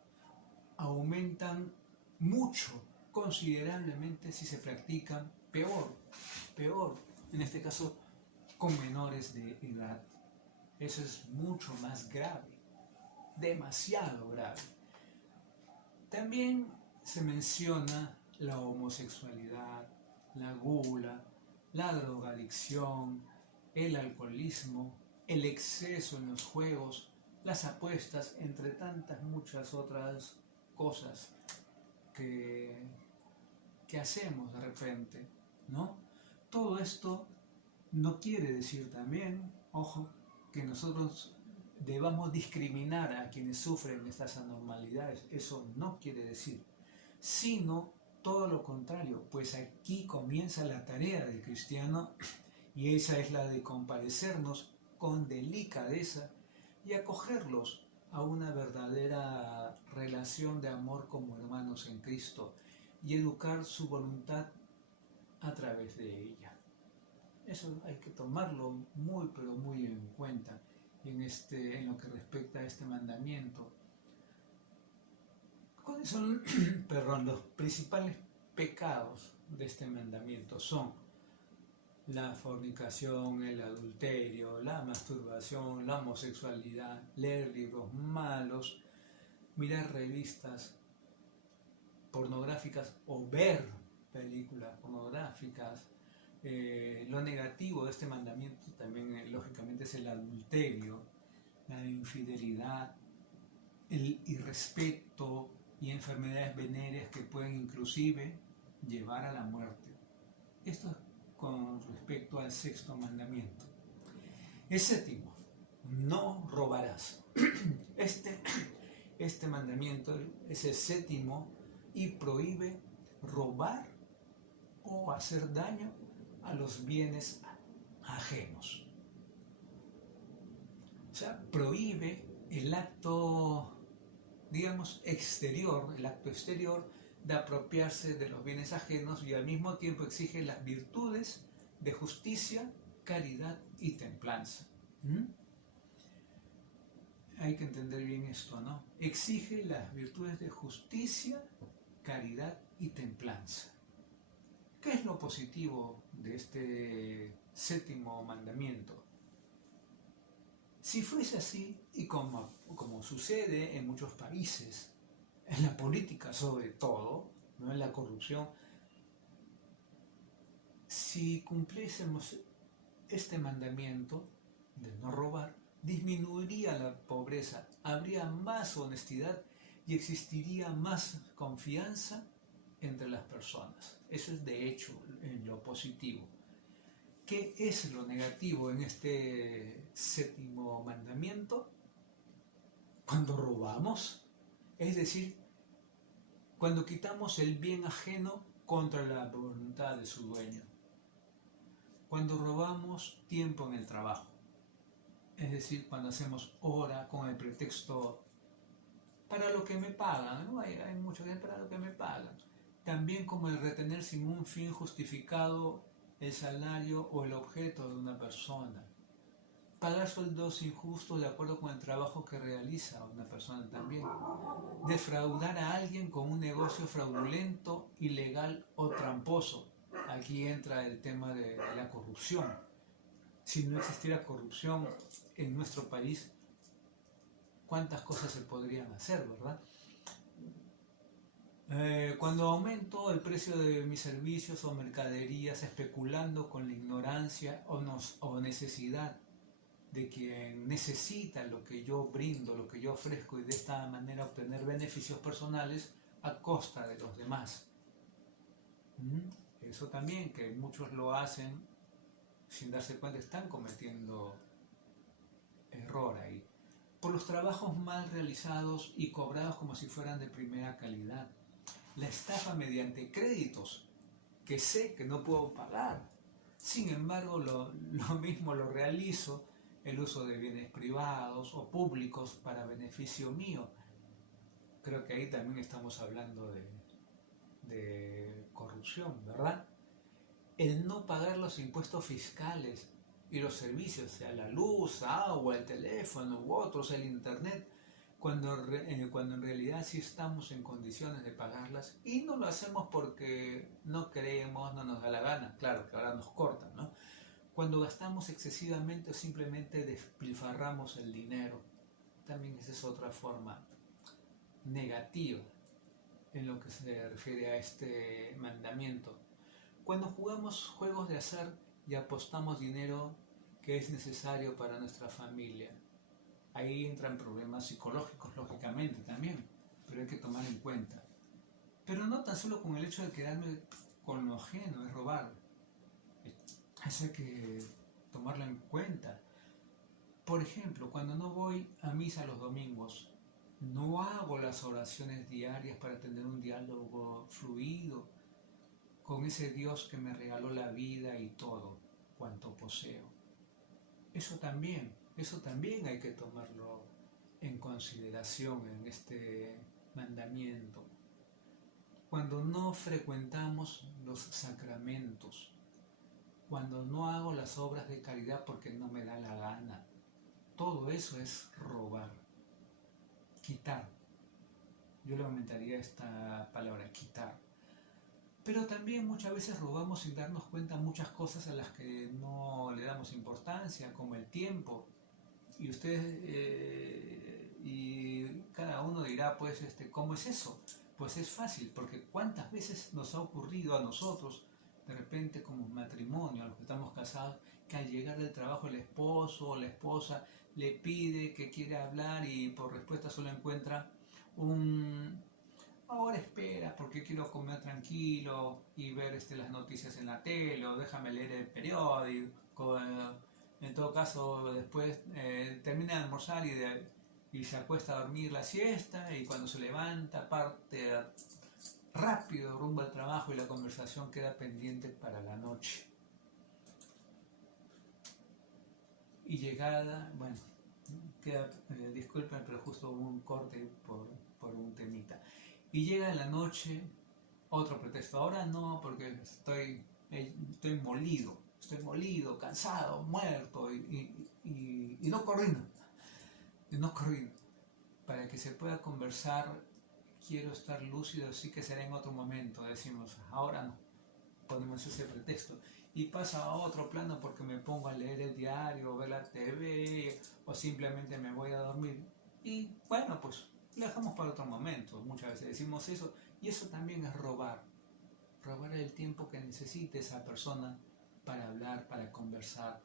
aumentan mucho, considerablemente, si se practican peor, en este caso con menores de edad. Eso es mucho más grave, demasiado grave. También se menciona la homosexualidad, la gula, la drogadicción, el alcoholismo, el exceso en los juegos, las apuestas, entre tantas muchas otras cosas que hacemos de repente, ¿no? Todo esto no quiere decir también, ojo, que nosotros debamos discriminar a quienes sufren estas anormalidades. Eso no quiere decir, sino todo lo contrario, pues aquí comienza la tarea del cristiano y esa es la de compadecernos con delicadeza y acogerlos a una verdadera relación de amor como hermanos en Cristo y educar su voluntad a través de ella. Eso hay que tomarlo muy pero muy en cuenta en lo que respecta a este mandamiento. ¿Cuáles son los principales pecados de este mandamiento? Son la fornicación, el adulterio, la masturbación, la homosexualidad, leer libros malos, mirar revistas pornográficas o ver películas pornográficas. Lo negativo de este mandamiento también, lógicamente, es el adulterio, la infidelidad, el irrespeto y enfermedades venéreas que pueden inclusive llevar a la muerte. Esto es con respecto al sexto mandamiento. El séptimo, no robarás. Este mandamiento es el séptimo y prohíbe robar o hacer daño a los bienes ajenos. O sea, prohíbe el acto, digamos, exterior, el acto exterior de apropiarse de los bienes ajenos y al mismo tiempo exige las virtudes de justicia, caridad y templanza. Hay que entender bien esto, ¿no? Exige las virtudes de justicia, caridad y templanza. ¿Qué es lo positivo de este séptimo mandamiento? Si fuese así, y como sucede en muchos países, en la política sobre todo, ¿no? En la corrupción, si cumpliésemos este mandamiento de no robar, disminuiría la pobreza, habría más honestidad y existiría más confianza entre las personas. Eso es de hecho lo positivo. ¿Qué es lo negativo en este séptimo mandamiento? Cuando robamos, es decir, cuando quitamos el bien ajeno contra la voluntad de su dueño. Cuando robamos tiempo en el trabajo, es decir, cuando hacemos hora con el pretexto para lo que me pagan, ¿no? Hay muchos que para lo que me pagan. También como el retener sin un fin justificado el salario o el objeto de una persona. Pagar sueldos injustos de acuerdo con el trabajo que realiza una persona también. Defraudar a alguien con un negocio fraudulento, ilegal o tramposo. Aquí entra el tema de la corrupción. Si no existiera corrupción en nuestro país, ¿cuántas cosas se podrían hacer, verdad? Cuando aumento el precio de mis servicios o mercaderías especulando con la ignorancia o necesidad de quien necesita lo que yo brindo, lo que yo ofrezco y de esta manera obtener beneficios personales a costa de los demás. Eso también, que muchos lo hacen sin darse cuenta, están cometiendo error ahí. Por los trabajos mal realizados y cobrados como si fueran de primera calidad. La estafa mediante créditos que sé que no puedo pagar. Sin embargo, lo mismo lo realizo, el uso de bienes privados o públicos para beneficio mío. Creo que ahí también estamos hablando de corrupción, ¿verdad? El no pagar los impuestos fiscales y los servicios, sea la luz, agua, el teléfono u otros, el internet, cuando en realidad sí estamos en condiciones de pagarlas y no lo hacemos porque no queremos, no nos da la gana, claro que ahora nos cortan, ¿no? Cuando gastamos excesivamente o simplemente despilfarramos el dinero, también esa es otra forma negativa en lo que se refiere a este mandamiento. Cuando jugamos juegos de azar y apostamos dinero que es necesario para nuestra familia, ahí entran problemas psicológicos, lógicamente, también, pero hay que tomar en cuenta. Pero no tan solo con el hecho de quedarme con lo ajeno, es robar. Eso hay que tomarlo en cuenta. Por ejemplo, cuando no voy a misa los domingos, no hago las oraciones diarias para tener un diálogo fluido con ese Dios que me regaló la vida y todo cuanto poseo. Eso también hay que tomarlo en consideración en este mandamiento. Cuando no frecuentamos los sacramentos, cuando no hago las obras de caridad porque no me da la gana, todo eso es robar, quitar. Yo le aumentaría esta palabra, quitar. Pero también muchas veces robamos sin darnos cuenta muchas cosas a las que no le damos importancia, como el tiempo. Y y cada uno dirá, pues, ¿cómo es eso? Pues es fácil, porque cuántas veces nos ha ocurrido a nosotros, de repente como matrimonio, a los que estamos casados, que al llegar del trabajo el esposo o la esposa le pide que quiere hablar y por respuesta solo encuentra ahora espera porque quiero comer tranquilo y ver las noticias en la tele o déjame leer el periódico. En todo caso, después termina de almorzar y se acuesta a dormir la siesta y cuando se levanta parte rápido rumbo al trabajo y la conversación queda pendiente para la noche. Y llegada, bueno, disculpen, pero justo hubo un corte por un temita. Y llega en la noche, otro pretexto. Ahora no, porque estoy molido, cansado, muerto y no corriendo. Y no corriendo. Para que se pueda conversar, quiero estar lúcido, sí que será en otro momento. Decimos, ahora no. Ponemos ese pretexto. Y pasa a otro plano porque me pongo a leer el diario, o ver la TV, o simplemente me voy a dormir. Y bueno, pues lo dejamos para otro momento. Muchas veces decimos eso, y eso también es robar. Robar el tiempo que necesite esa persona para hablar, para conversar,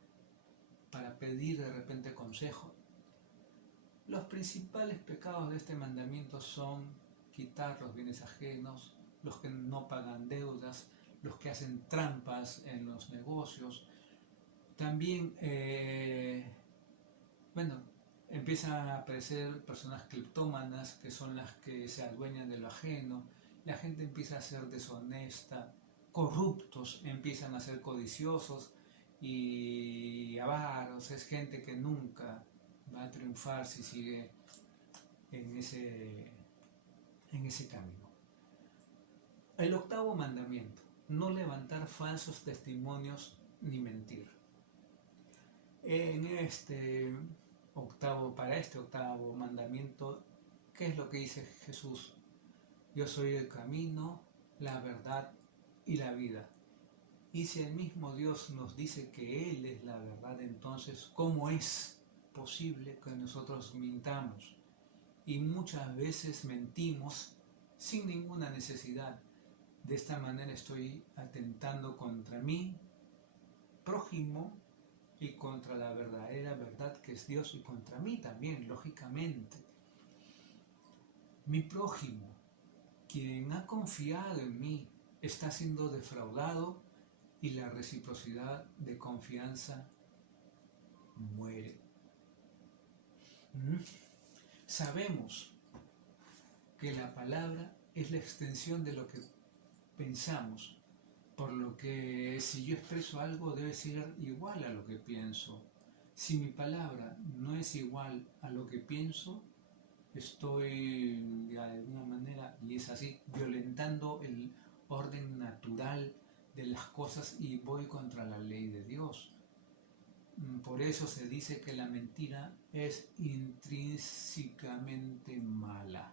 para pedir de repente consejo. Los principales pecados de este mandamiento son quitar los bienes ajenos, los que no pagan deudas, los que hacen trampas en los negocios. También, empiezan a aparecer personas cleptómanas, que son las que se adueñan de lo ajeno. La gente empieza a ser deshonesta, corruptos, empiezan a ser codiciosos y avaros. Es gente que nunca va a triunfar si sigue en ese camino. El octavo mandamiento: no levantar falsos testimonios ni mentir. Para este octavo mandamiento, ¿qué es lo que dice Jesús? Yo soy el camino, la verdad y la vida. Y si el mismo Dios nos dice que Él es la verdad, entonces, ¿cómo es posible que nosotros mintamos? Y muchas veces mentimos sin ninguna necesidad. De esta manera estoy atentando contra mi prójimo y contra la verdadera verdad que es Dios y contra mí también, lógicamente. Mi prójimo, quien ha confiado en mí, está siendo defraudado y la reciprocidad de confianza muere. Sabemos que la palabra es la extensión de lo que pensamos, por lo que si yo expreso algo debe ser igual a lo que pienso. Si mi palabra no es igual a lo que pienso, estoy de alguna manera, y es así, violentando orden natural de las cosas y voy contra la ley de Dios. Por eso se dice que la mentira es intrínsecamente mala.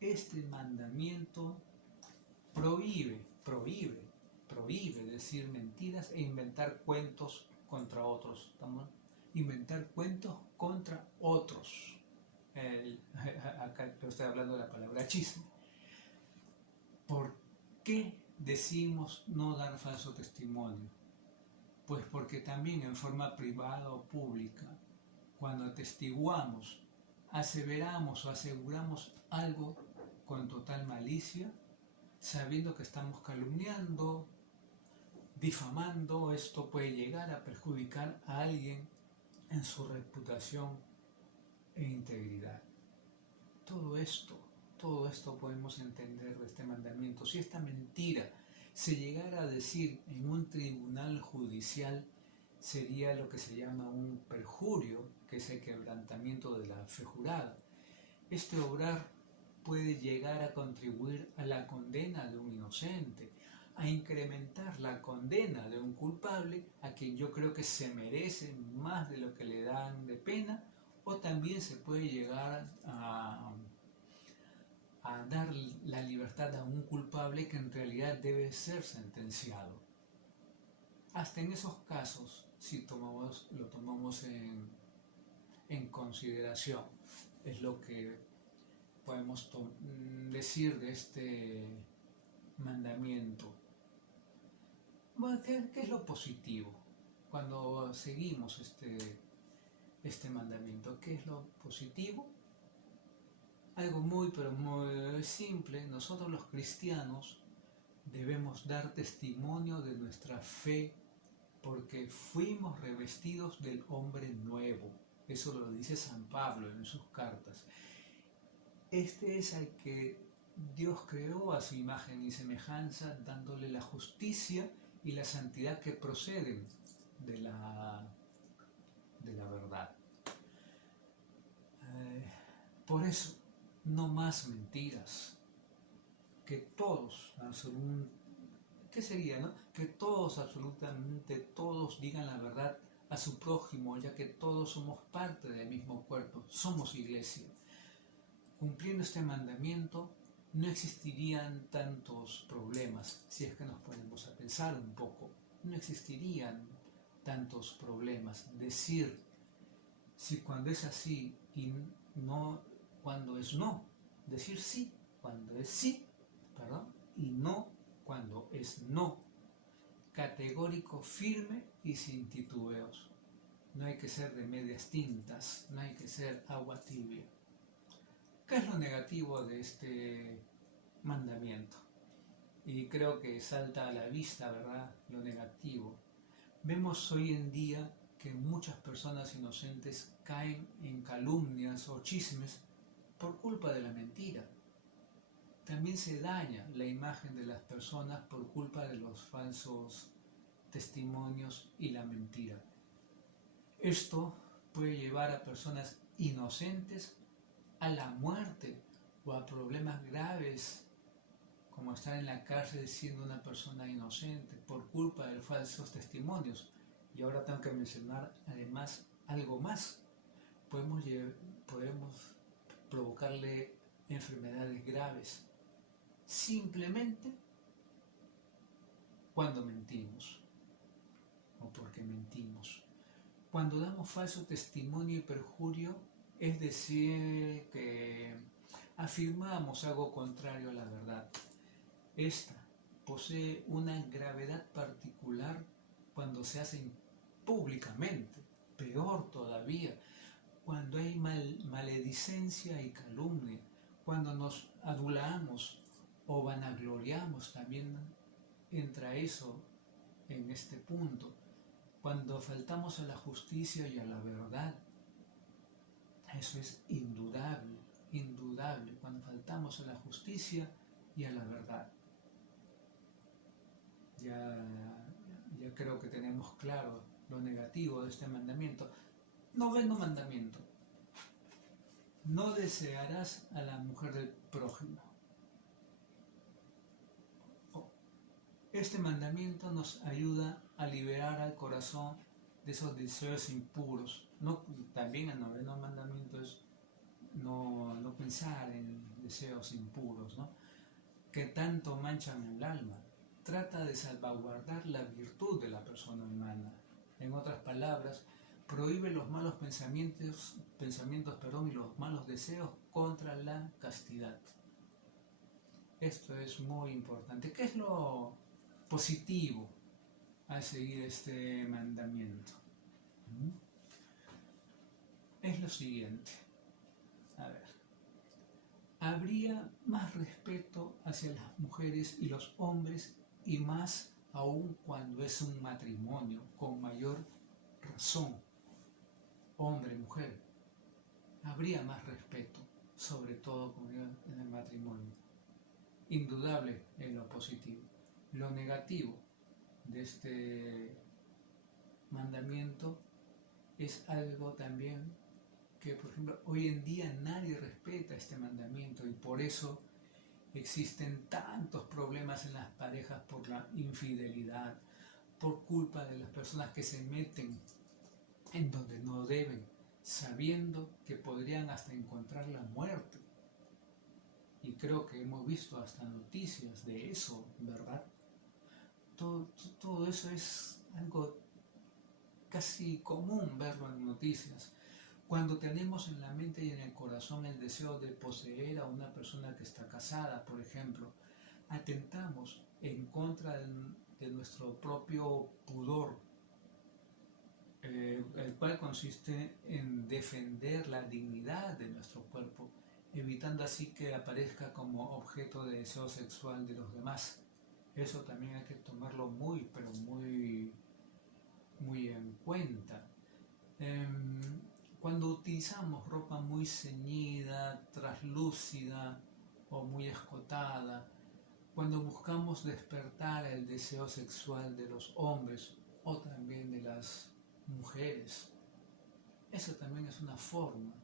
Este mandamiento prohíbe decir mentiras e inventar cuentos contra otros. Inventar cuentos contra otros. Acá estoy hablando de la palabra chisme. ¿Por qué decimos no dar falso testimonio? Pues porque también en forma privada o pública, cuando atestiguamos, aseveramos o aseguramos algo con total malicia, sabiendo que estamos calumniando, difamando, esto puede llegar a perjudicar a alguien en su reputación e integridad. Todo esto podemos entender de este mandamiento. Si esta mentira se llegara a decir en un tribunal judicial, sería lo que se llama un perjurio, que es el quebrantamiento de la fe jurada. Este obrar puede llegar a contribuir a la condena de un inocente, a incrementar la condena de un culpable a quien yo creo que se merece más de lo que le dan de pena, o también se puede llegar a dar la libertad a un culpable que en realidad debe ser sentenciado. Hasta en esos casos, si lo tomamos en consideración, es lo que podemos decir de este mandamiento. Bueno, ¿qué es lo positivo cuando seguimos este mandamiento? ¿Qué es lo positivo? Algo muy simple. Nosotros los cristianos debemos dar testimonio de nuestra fe porque fuimos revestidos del hombre nuevo. Eso lo dice San Pablo en sus cartas. Este es al que Dios creó a su imagen y semejanza, dándole la justicia y la santidad que proceden de la verdad. Por eso, no más mentiras. Que todos, ¿qué sería, no? Que todos, absolutamente todos, digan la verdad a su prójimo, ya que todos somos parte del mismo cuerpo, somos iglesia. Cumpliendo este mandamiento, no existirían tantos problemas, si es que nos ponemos a pensar un poco. No existirían tantos problemas. Decir si cuando es así y no cuando es no. Decir sí cuando es sí, y no cuando es no. Categórico, firme y sin titubeos. No hay que ser de medias tintas, no hay que ser agua tibia. ¿Qué es lo negativo de este mandamiento? Y creo que salta a la vista, ¿verdad?, lo negativo. Vemos hoy en día que muchas personas inocentes caen en calumnias o chismes por culpa de la mentira. También se daña la imagen de las personas por culpa de los falsos testimonios y la mentira. Esto puede llevar a personas inocentes a la muerte o a problemas graves, como estar en la cárcel siendo una persona inocente por culpa de falsos testimonios. Y ahora tengo que mencionar además algo más. Podemos provocarle enfermedades graves simplemente cuando mentimos o porque mentimos. Cuando damos falso testimonio y perjurio, es decir, que afirmamos algo contrario a la verdad. Esta posee una gravedad particular cuando se hace públicamente, peor todavía, cuando hay maledicencia y calumnia, cuando nos adulamos o vanagloriamos, también entra eso en este punto, cuando faltamos a la justicia y a la verdad. Eso es indudable, cuando faltamos a la justicia y a la verdad. Ya creo que tenemos claro lo negativo de este mandamiento. Noveno mandamiento: no desearás a la mujer del prójimo. Este mandamiento nos ayuda a liberar al corazón de esos deseos impuros. No, también el noveno mandamiento es no pensar en deseos impuros, ¿no?, que tanto manchan el alma. Trata de salvaguardar la virtud de la persona humana. En otras palabras, prohíbe los malos pensamientos, y los malos deseos contra la castidad. Esto es muy importante. ¿Qué es lo positivo al seguir este mandamiento? Es lo siguiente. A ver. Habría más respeto hacia las mujeres y los hombres, y más aún cuando es un matrimonio, con mayor razón, hombre-mujer. Habría más respeto, sobre todo en el matrimonio. Indudable en lo positivo. Lo negativo de este mandamiento es algo también que, por ejemplo, hoy en día nadie respeta este mandamiento, y por eso existen tantos problemas en las parejas por la infidelidad, por culpa de las personas que se meten en donde no deben, sabiendo que podrían hasta encontrar la muerte. Y creo que hemos visto hasta noticias de eso, ¿verdad? Todo eso es algo casi común verlo en noticias. Cuando tenemos en la mente y en el corazón el deseo de poseer a una persona que está casada, por ejemplo, atentamos en contra de nuestro propio pudor, el cual consiste en defender la dignidad de nuestro cuerpo, evitando así que aparezca como objeto de deseo sexual de los demás. Eso también hay que tomarlo muy en cuenta. Cuando utilizamos ropa muy ceñida, traslúcida o muy escotada, cuando buscamos despertar el deseo sexual de los hombres o también de las mujeres, eso también es una forma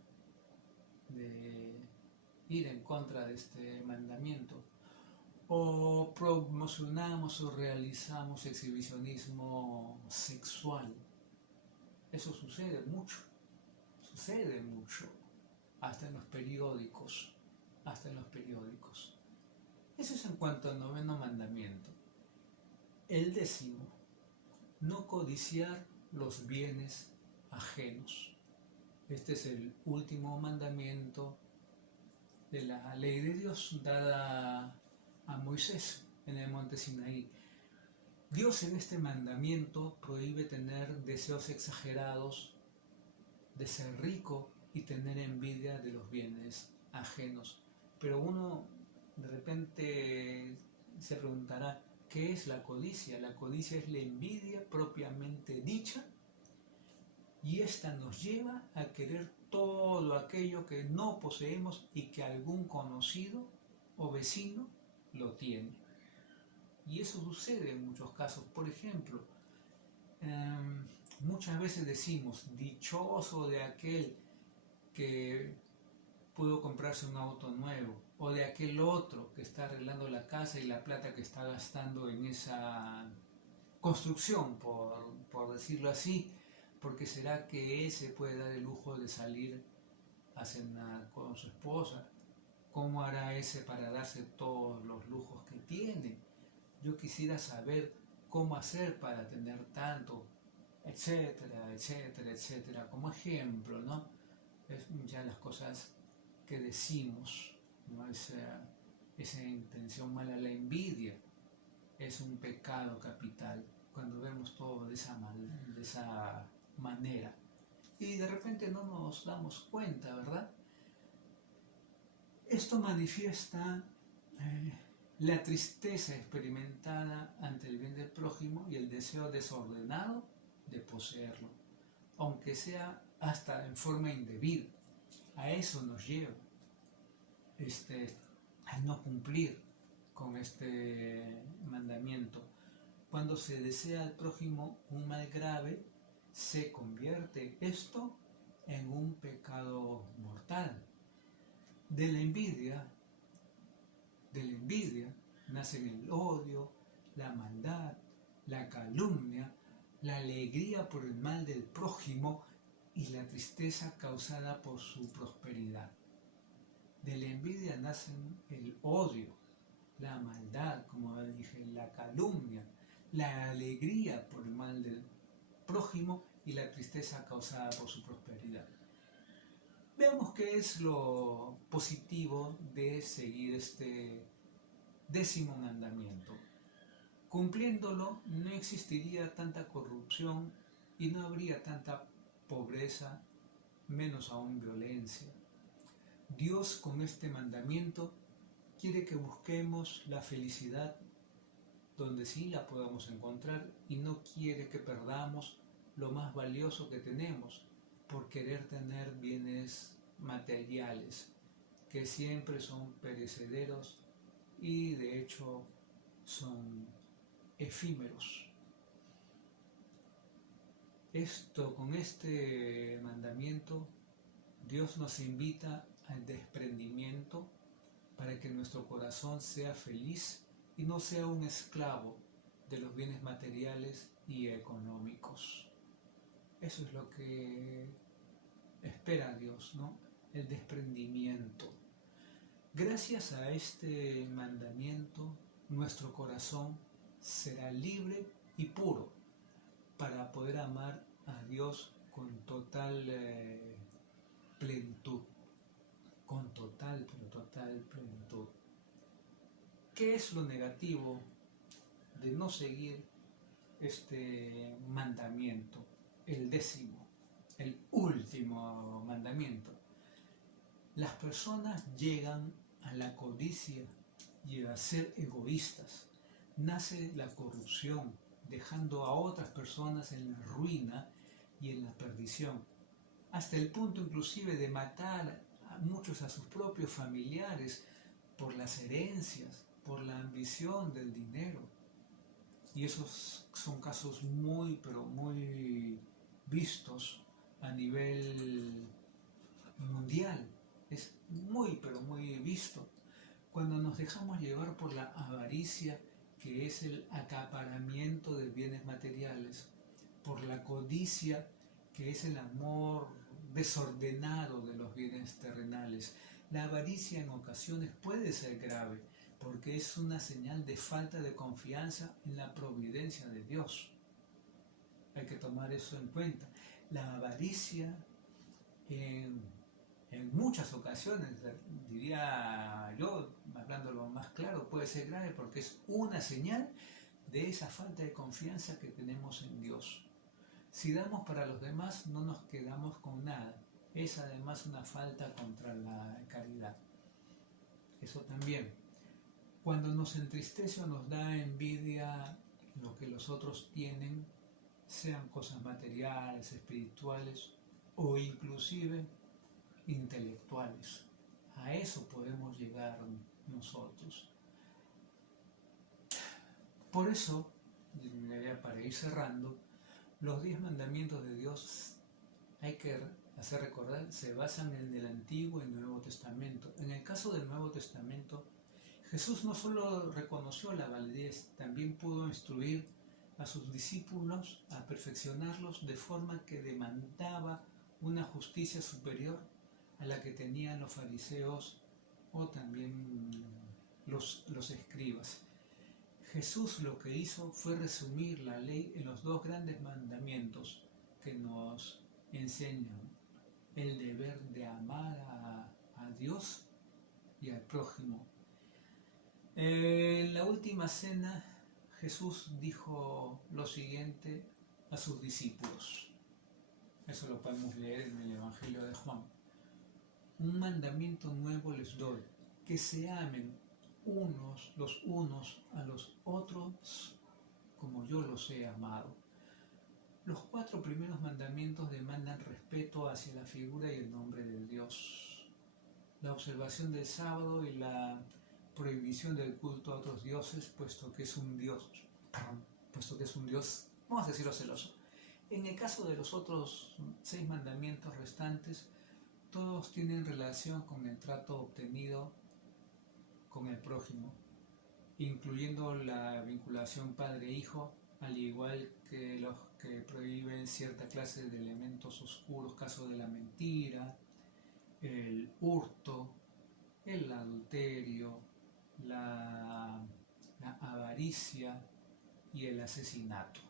de ir en contra de este mandamiento. O promocionamos o realizamos exhibicionismo sexual. Eso sucede mucho, hasta en los periódicos, Eso es en cuanto al noveno mandamiento. El 10:, no codiciar los bienes ajenos. Este es el último mandamiento de la ley de Dios dada a Moisés en el monte Sinaí. Dios en este mandamiento prohíbe tener deseos exagerados de ser rico y tener envidia de los bienes ajenos. Pero uno de repente se preguntará, ¿qué es la codicia? La codicia es la envidia propiamente dicha, y esta nos lleva a querer todo aquello que no poseemos y que algún conocido o vecino lo tiene. Y eso sucede en muchos casos. Por ejemplo, muchas veces decimos, dichoso de aquel que pudo comprarse un auto nuevo, o de aquel otro que está arreglando la casa y la plata que está gastando en esa construcción, por decirlo así, porque será que él se puede dar el lujo de salir a cenar con su esposa. ¿Cómo hará ese para darse todos los lujos que tiene? Yo quisiera saber cómo hacer para tener tanto, etcétera, etcétera, etcétera, como ejemplo, ¿no? Es muchas de las cosas que decimos, ¿no? Esa intención mala, la envidia, es un pecado capital cuando vemos todo de esa manera. Y de repente no nos damos cuenta, ¿verdad? Esto manifiesta la tristeza experimentada ante el bien del prójimo y el deseo desordenado de poseerlo, aunque sea hasta en forma indebida. A eso nos lleva a no cumplir con este mandamiento. Cuando se desea al prójimo un mal grave, se convierte esto en un pecado mortal. De la envidia nacen el odio, la maldad, la calumnia, la alegría por el mal del prójimo y la tristeza causada por su prosperidad. De la envidia nacen el odio, la maldad, como dije, la calumnia, la alegría por el mal del prójimo y la tristeza causada por su prosperidad. Veamos qué es lo positivo de seguir este 10º mandamiento. Cumpliéndolo, no existiría tanta corrupción y no habría tanta pobreza, menos aún violencia. Dios, con este mandamiento, quiere que busquemos la felicidad donde sí la podamos encontrar y no quiere que perdamos lo más valioso que tenemos por querer tener bienes materiales que siempre son perecederos y de hecho son efímeros. Con este mandamiento, Dios nos invita al desprendimiento para que nuestro corazón sea feliz y no sea un esclavo de los bienes materiales y económicos. Eso es lo que espera Dios, ¿no? El desprendimiento. Gracias a este mandamiento, nuestro corazón será libre y puro para poder amar a Dios con total plenitud. Con total plenitud. ¿Qué es lo negativo de no seguir este mandamiento? El 10º, el último mandamiento. Las personas llegan a la codicia y a ser egoístas. Nace la corrupción, dejando a otras personas en la ruina y en la perdición, hasta el punto inclusive de matar a muchos a sus propios familiares por las herencias, por la ambición del dinero. Y esos son casos muy, pero muy vistos a nivel mundial. Es muy, pero muy visto. Cuando nos dejamos llevar por la avaricia, que es el acaparamiento de bienes materiales, por la codicia, que es el amor desordenado de los bienes terrenales. La avaricia en ocasiones puede ser grave, porque es una señal de falta de confianza en la providencia de Dios. Hay que tomar eso en cuenta. La avaricia en muchas ocasiones, diría yo, hablándolo más claro, puede ser grave porque es una señal de esa falta de confianza que tenemos en Dios. Si damos para los demás, no nos quedamos con nada. Es además una falta contra la caridad. Eso también. Cuando nos entristece o nos da envidia lo que los otros tienen, sean cosas materiales, espirituales o inclusive intelectuales. A eso podemos llegar nosotros. Por eso, para ir cerrando, los 10 mandamientos de Dios, hay que hacer recordar, se basan en el Antiguo y Nuevo Testamento. En el caso del Nuevo Testamento, Jesús no solo reconoció la validez, también pudo instruir a sus discípulos a perfeccionarlos de forma que demandaba una justicia superior a la que tenían los fariseos o también los escribas. Jesús lo que hizo fue resumir la ley en los 2 grandes mandamientos que nos enseñan el deber de amar a Dios y al prójimo. En la última cena, Jesús dijo lo siguiente a sus discípulos. Eso lo podemos leer en el Evangelio de Juan. Un mandamiento nuevo les doy, que se amen los unos a los otros como yo los he amado. Los 4 primeros mandamientos demandan respeto hacia la figura y el nombre de Dios, la observación del sábado y la prohibición del culto a otros dioses, puesto que es un Dios, vamos a decirlo, celoso. En el caso de los otros 6 mandamientos restantes, todos tienen relación con el trato obtenido con el prójimo. incluyendo la vinculación padre-hijo, al igual que los que prohíben cierta clase de elementos oscuros, caso de la mentira, el hurto, el adulterio, la avaricia y el asesinato.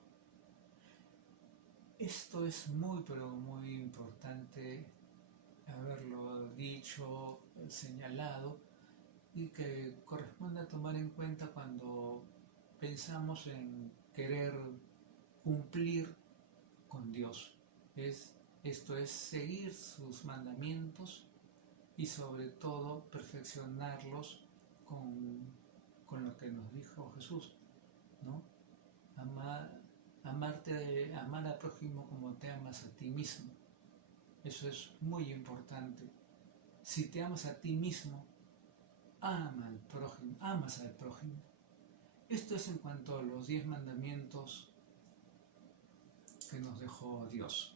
Esto es muy, pero muy importante haberlo dicho, señalado, y que corresponde a tomar en cuenta cuando pensamos en querer cumplir con Dios. Esto es seguir sus mandamientos y sobre todo perfeccionarlos con lo que nos dijo Jesús, ¿no? Amar al prójimo como te amas a ti mismo. Eso es muy importante. Si te amas a ti mismo, amas al prójimo. Esto es en cuanto a los 10 mandamientos que nos dejó Dios.